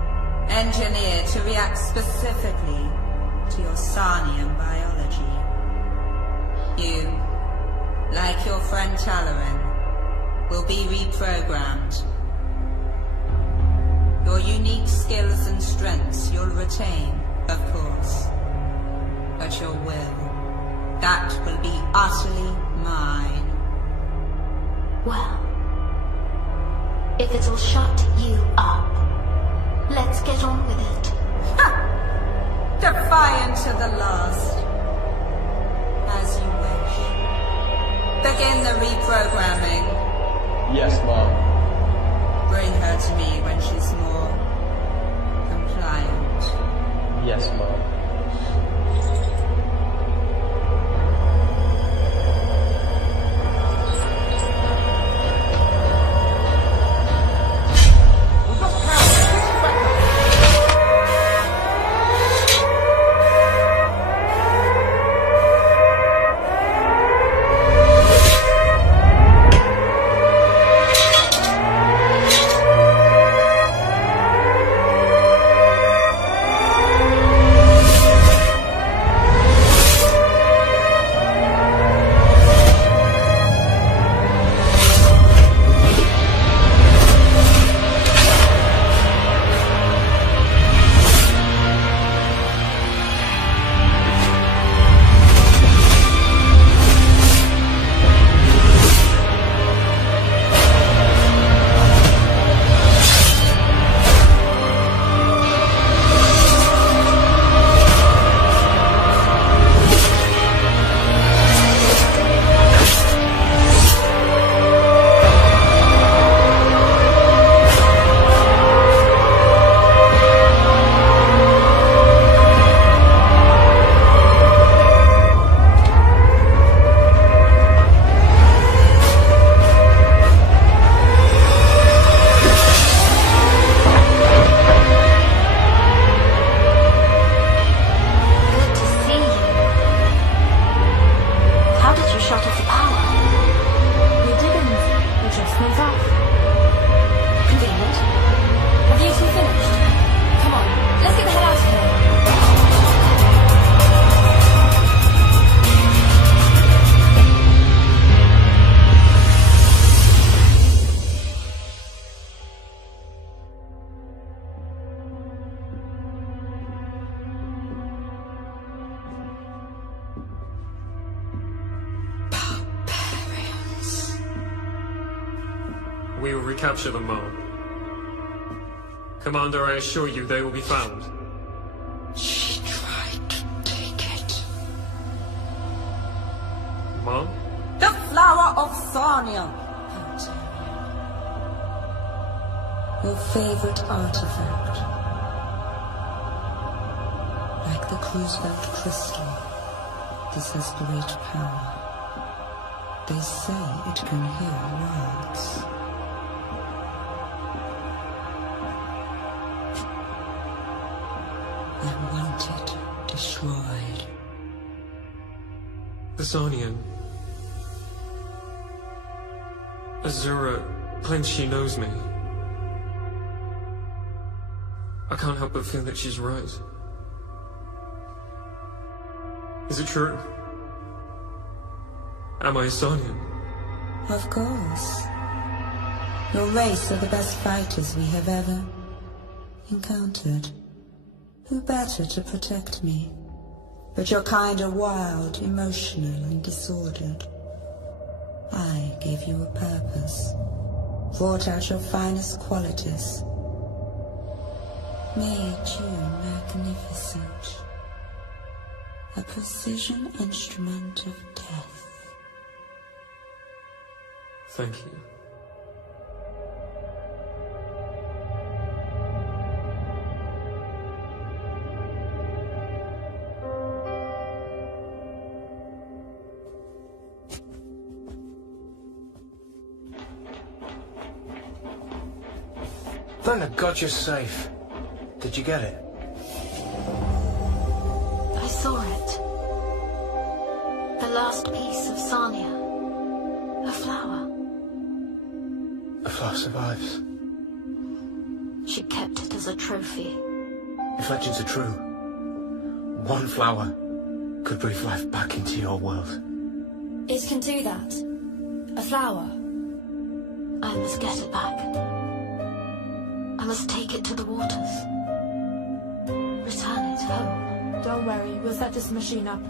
engineered to react specifically to your Sarnian biology. You, like your friend Talarin, will be reprogrammed. Your unique skills and strengths you'll retain, of course. But your will, that will be utterly mine. Well, if it'll shut you up, let's get on with it. Ha! Defiant to the last. As you wish. Begin the reprogramming. Yes, Mom. Bring her to me when she's more compliant. Yes, Mom. We will recapture them, Mom. Commander, I assure you they will be found. She tried to take it. Mom? The flower of Sarnia! Your favorite artifact. Like the Cruzbelt crystal, this has great power. They say it can hear words. I wanted to destroyed. Basanian. Azura claims she knows me. I can't help but feel that she's right. Is it true? Am I a Sanian? Of course. Your race are the best fighters we have ever encountered. Who better to protect me? But your kind are wild, emotional, and disordered. I gave you a purpose, brought out your finest qualities, made you magnificent. A precision instrument of death. Thank you. Thank God you're safe. Did you get it? I saw it. The last piece of Sarnia. A flower. The flower survives. She kept it as a trophy. If legends are true, one flower could breathe life back into your world. It can do that. A flower. I must get it back. I must take it to the waters. Return it home. Don't worry, we'll set this machine up.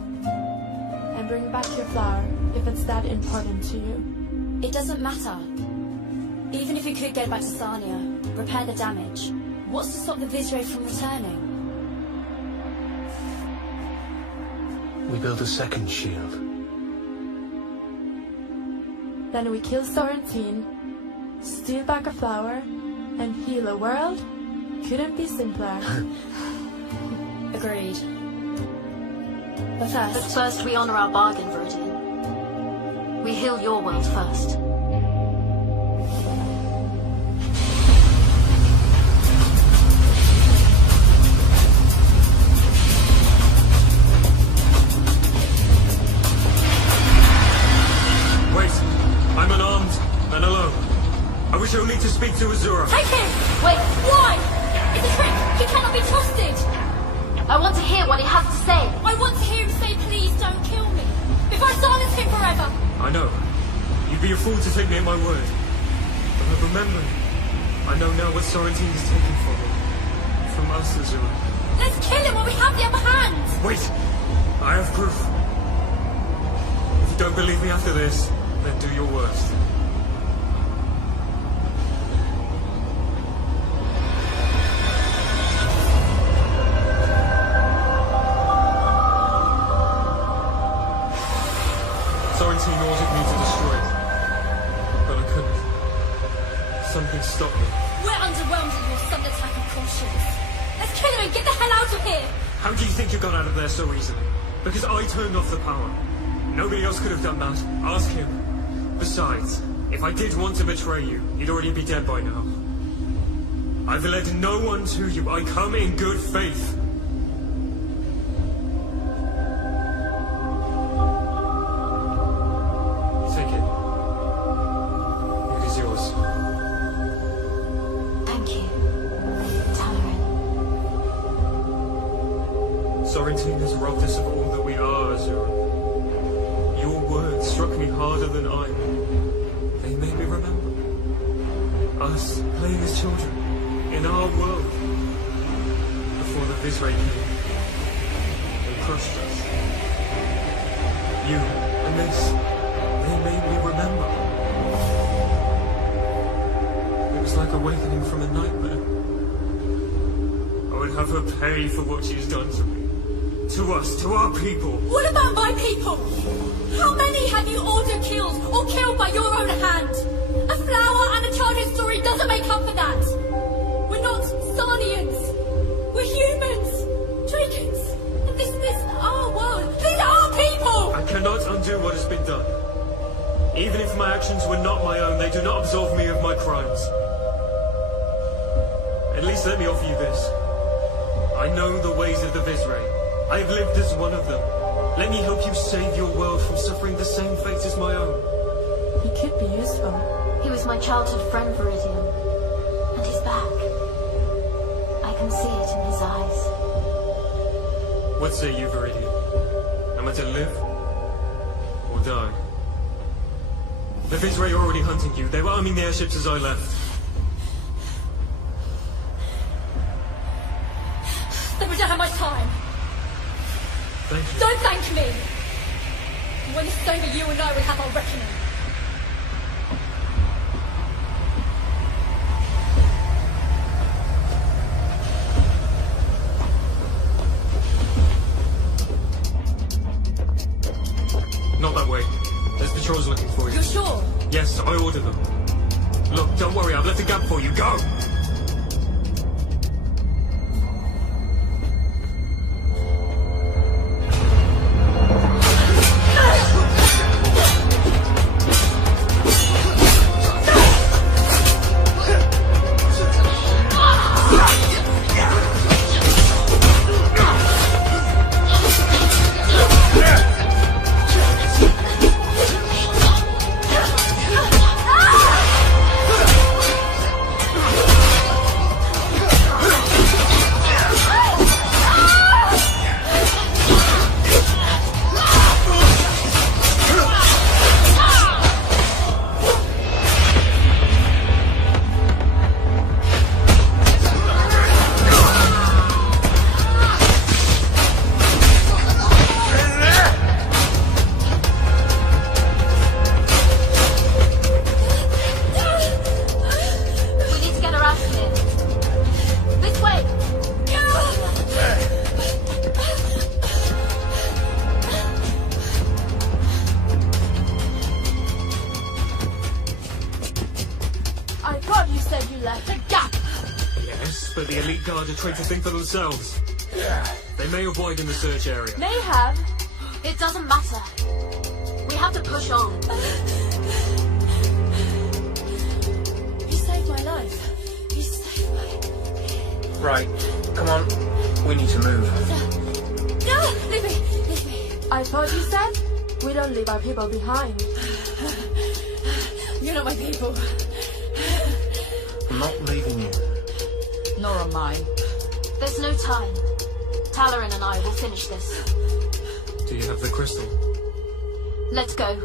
And bring back your flower, if it's that important to you. It doesn't matter. Even if we could get back to Sarnia, repair the damage, what's to stop the Viseray from returning? We build a second shield. Then we kill Sorrentine, steal back a flower, and heal a world? Couldn't be simpler. Agreed. But first we honor our bargain, Viridian. We heal your world first. Wait, I'm unarmed and alone. I wish only to speak to Azura. Take him! Wait, why? It's a trick! He cannot be trusted! I want to hear what he has to say. I want to hear him say, please don't kill me. Before I silence him forever. I know. You'd be a fool to take me at my word. But remember, I know now what Sorrentine has taken from me. From us, Azura. Let's kill him while we have the upper hand! Wait! I have proof. If you don't believe me after this, then do your worst. Sorrentine ordered me to destroy it, but I couldn't. Something stopped me. We're underwhelmed at your sudden attack of conscience. Let's kill him and get the hell out of here! How do you think you got out of there so easily? Because I turned off the power. Nobody else could have done that. Ask him. Besides, if I did want to betray you, you'd already be dead by now. I've led no one to you. I come in good faith. Take it. It is yours. Thank you, Talarin. Sorrentine has robbed us of all that we are, Azura. Your words struck me harder than iron. They made me remember. Us playing as children in our world. Before the Viseray came and crushed us. You and this, they made me remember. It was like awakening from a nightmare. I would have her pay for what she's done to me. To us, to our people. What about my people? How many have you ordered killed or killed by your own hand? A flower and a childhood story doesn't make up for that. We're not Sarnians. We're humans. Dragons. And this is our world. These are our people! I cannot undo what has been done. Even if my actions were not my own, they do not absolve me of my crimes. At least let me offer you this. I know the ways of the Viseray. I have lived as one of them. Let me help you save your world from suffering the same fate as my own. He could be useful. He was my childhood friend, Viridian. And he's back. I can see it in his eyes. What say you, Viridian? Am I to live or die? The Vizray are already hunting you. They were arming the airships as I left. Then we don't have much time. Thank you. Don't thank me! When this is over, you and I will have our reckoning. Not that way. There's patrols looking for you. You're sure? Yes, I ordered them. Look, don't worry, I've left a gap for you. Go! Trying to think for themselves. They may have widened the search area. May have. It doesn't matter. We have to push on. You saved my life. You saved my... Right. Come on. We need to move. No! Leave me! Leave me! I thought you said we don't leave our people behind. You're not my people. I'm not leaving you. Nor am I. There's no time. Talarin and I will finish this. Do you have the crystal? Let's go.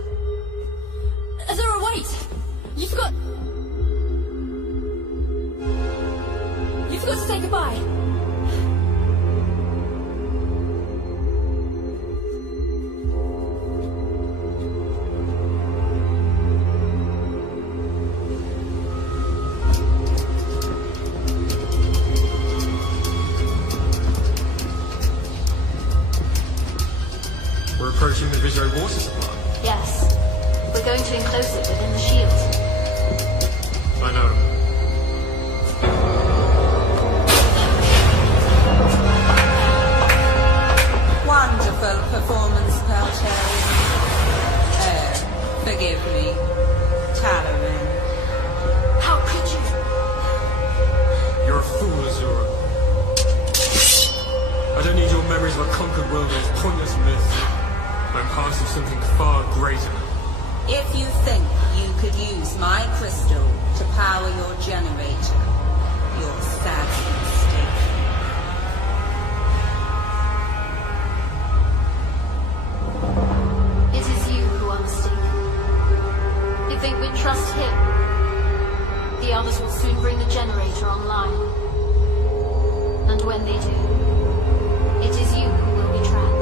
Azura, wait! You forgot... You forgot to say goodbye. Approaching the Vizray water supply. Yes. We're going to enclose it within the shield. I know. Wonderful performance, Pelcherian. Forgive me. Talarin. How could you? You're a fool, Azura. I don't need your memories of a conquered world or pointless myths. I'm part of something far greater. If you think you could use my crystal to power your generator, you're sadly mistaken. It is you who are mistaken. You think we trust him? The others will soon bring the generator online. And when they do, it is you who will be trapped.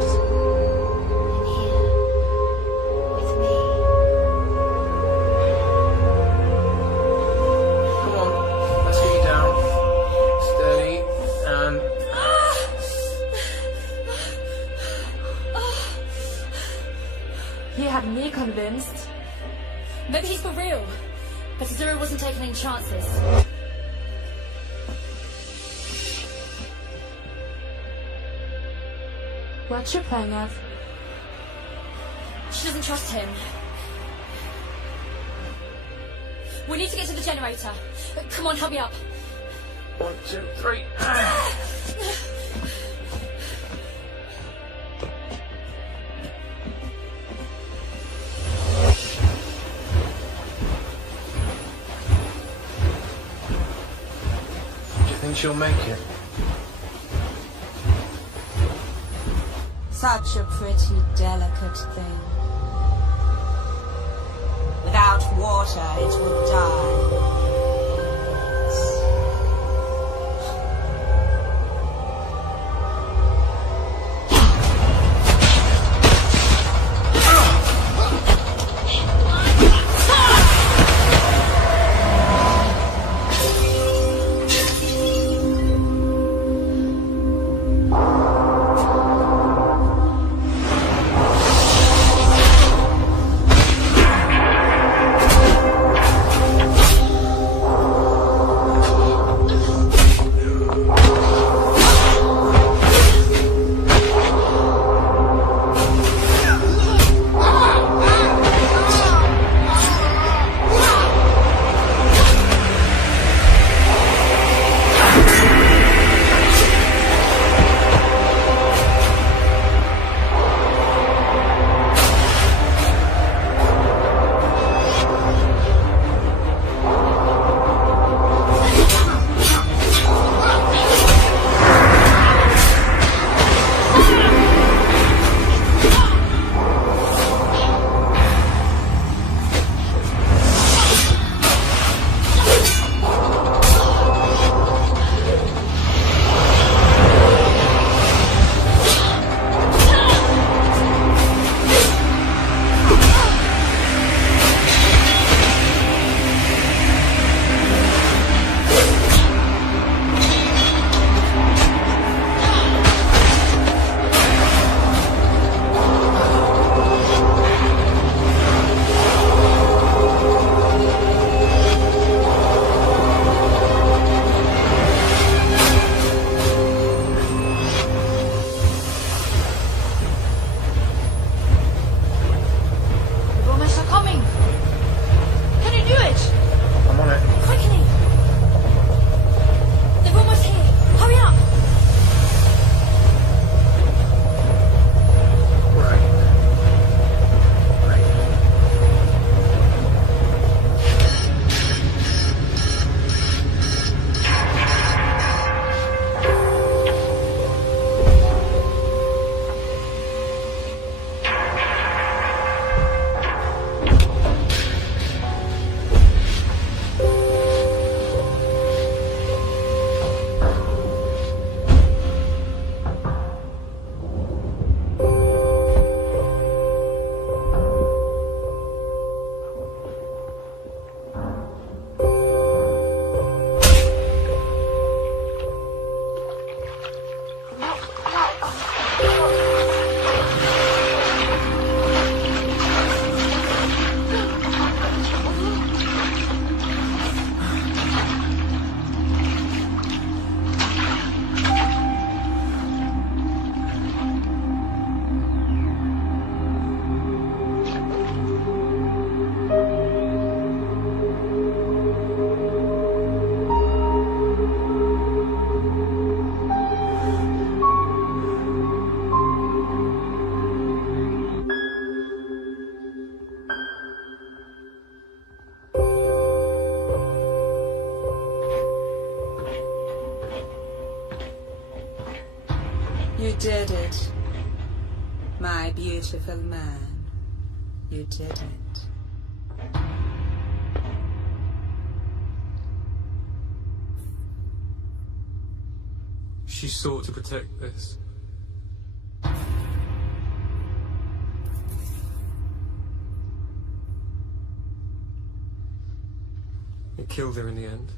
He had me convinced. Maybe he's for real. But Azura wasn't taking any chances. What's your plan, Ev? She doesn't trust him. We need to get to the generator. Come on, help me up. 1, 2, 3. she'll make it? Such a pretty, delicate thing. Without water, it will die. You did it, my beautiful man. You did it. She sought to protect this. It killed her in the end.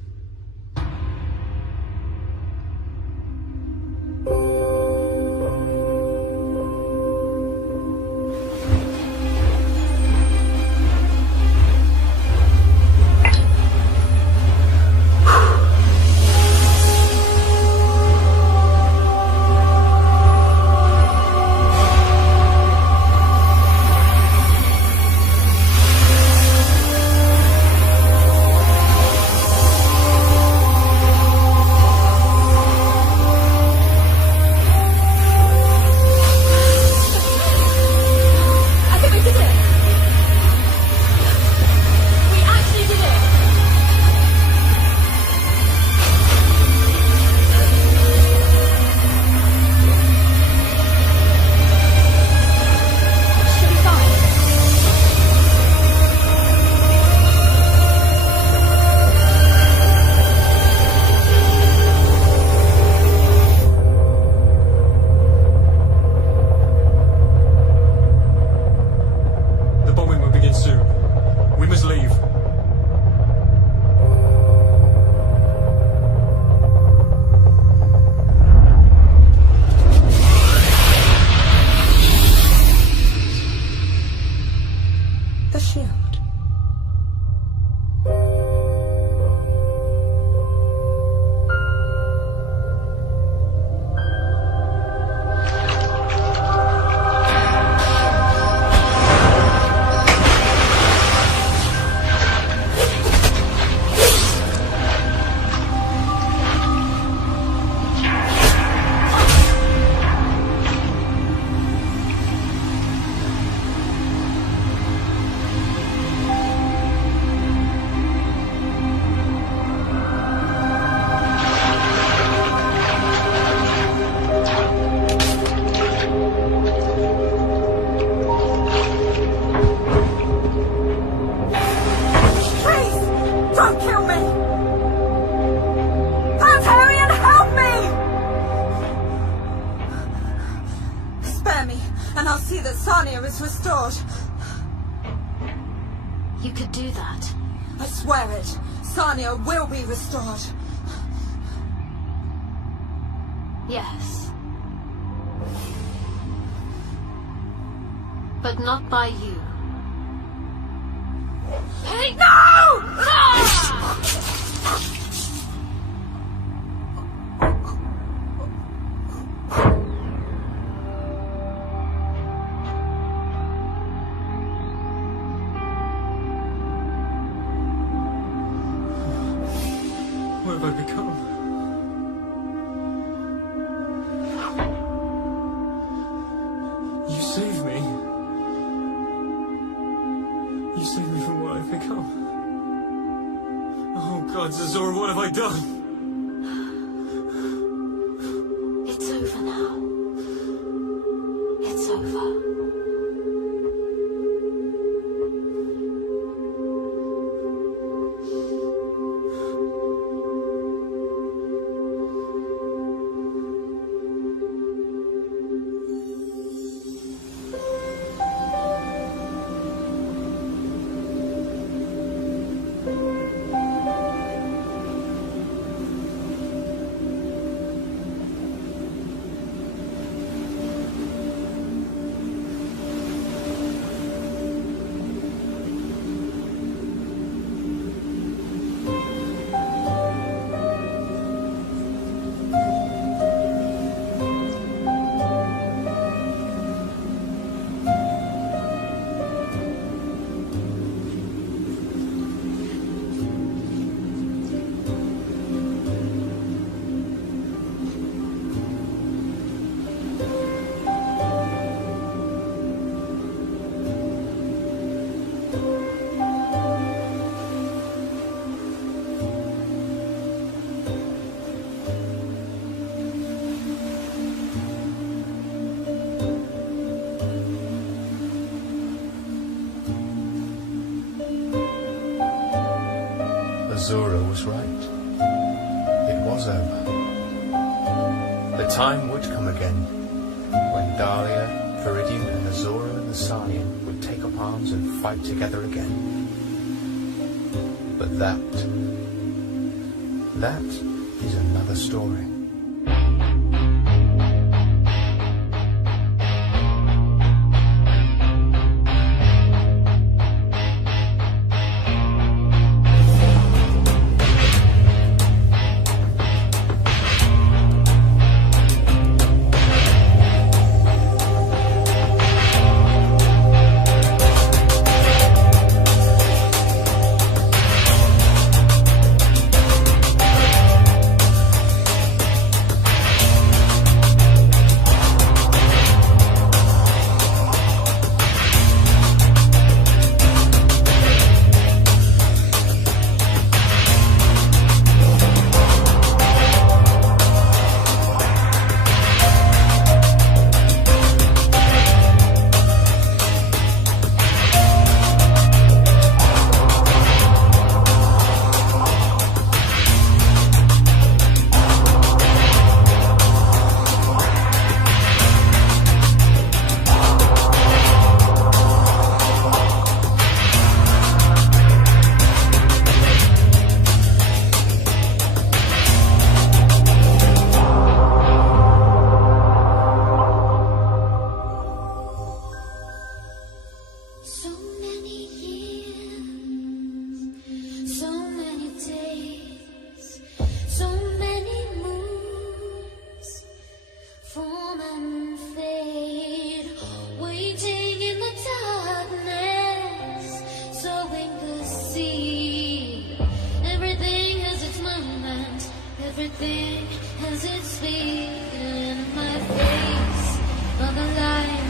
see that Sania is restored. You could do that. I swear it. Sania will be restored. Yes. But not by you. Hey, no! Ah! What have I become? You saved me. You saved me from what I've become. Oh God, Zazora, what have I done? It's over now. It's over. Azura was right. It was over. The time would come again when Dahlia, Viridian and Azura and the Sanian would take up arms and fight together again. But that is another story. Everything has its speed in my face, of the light.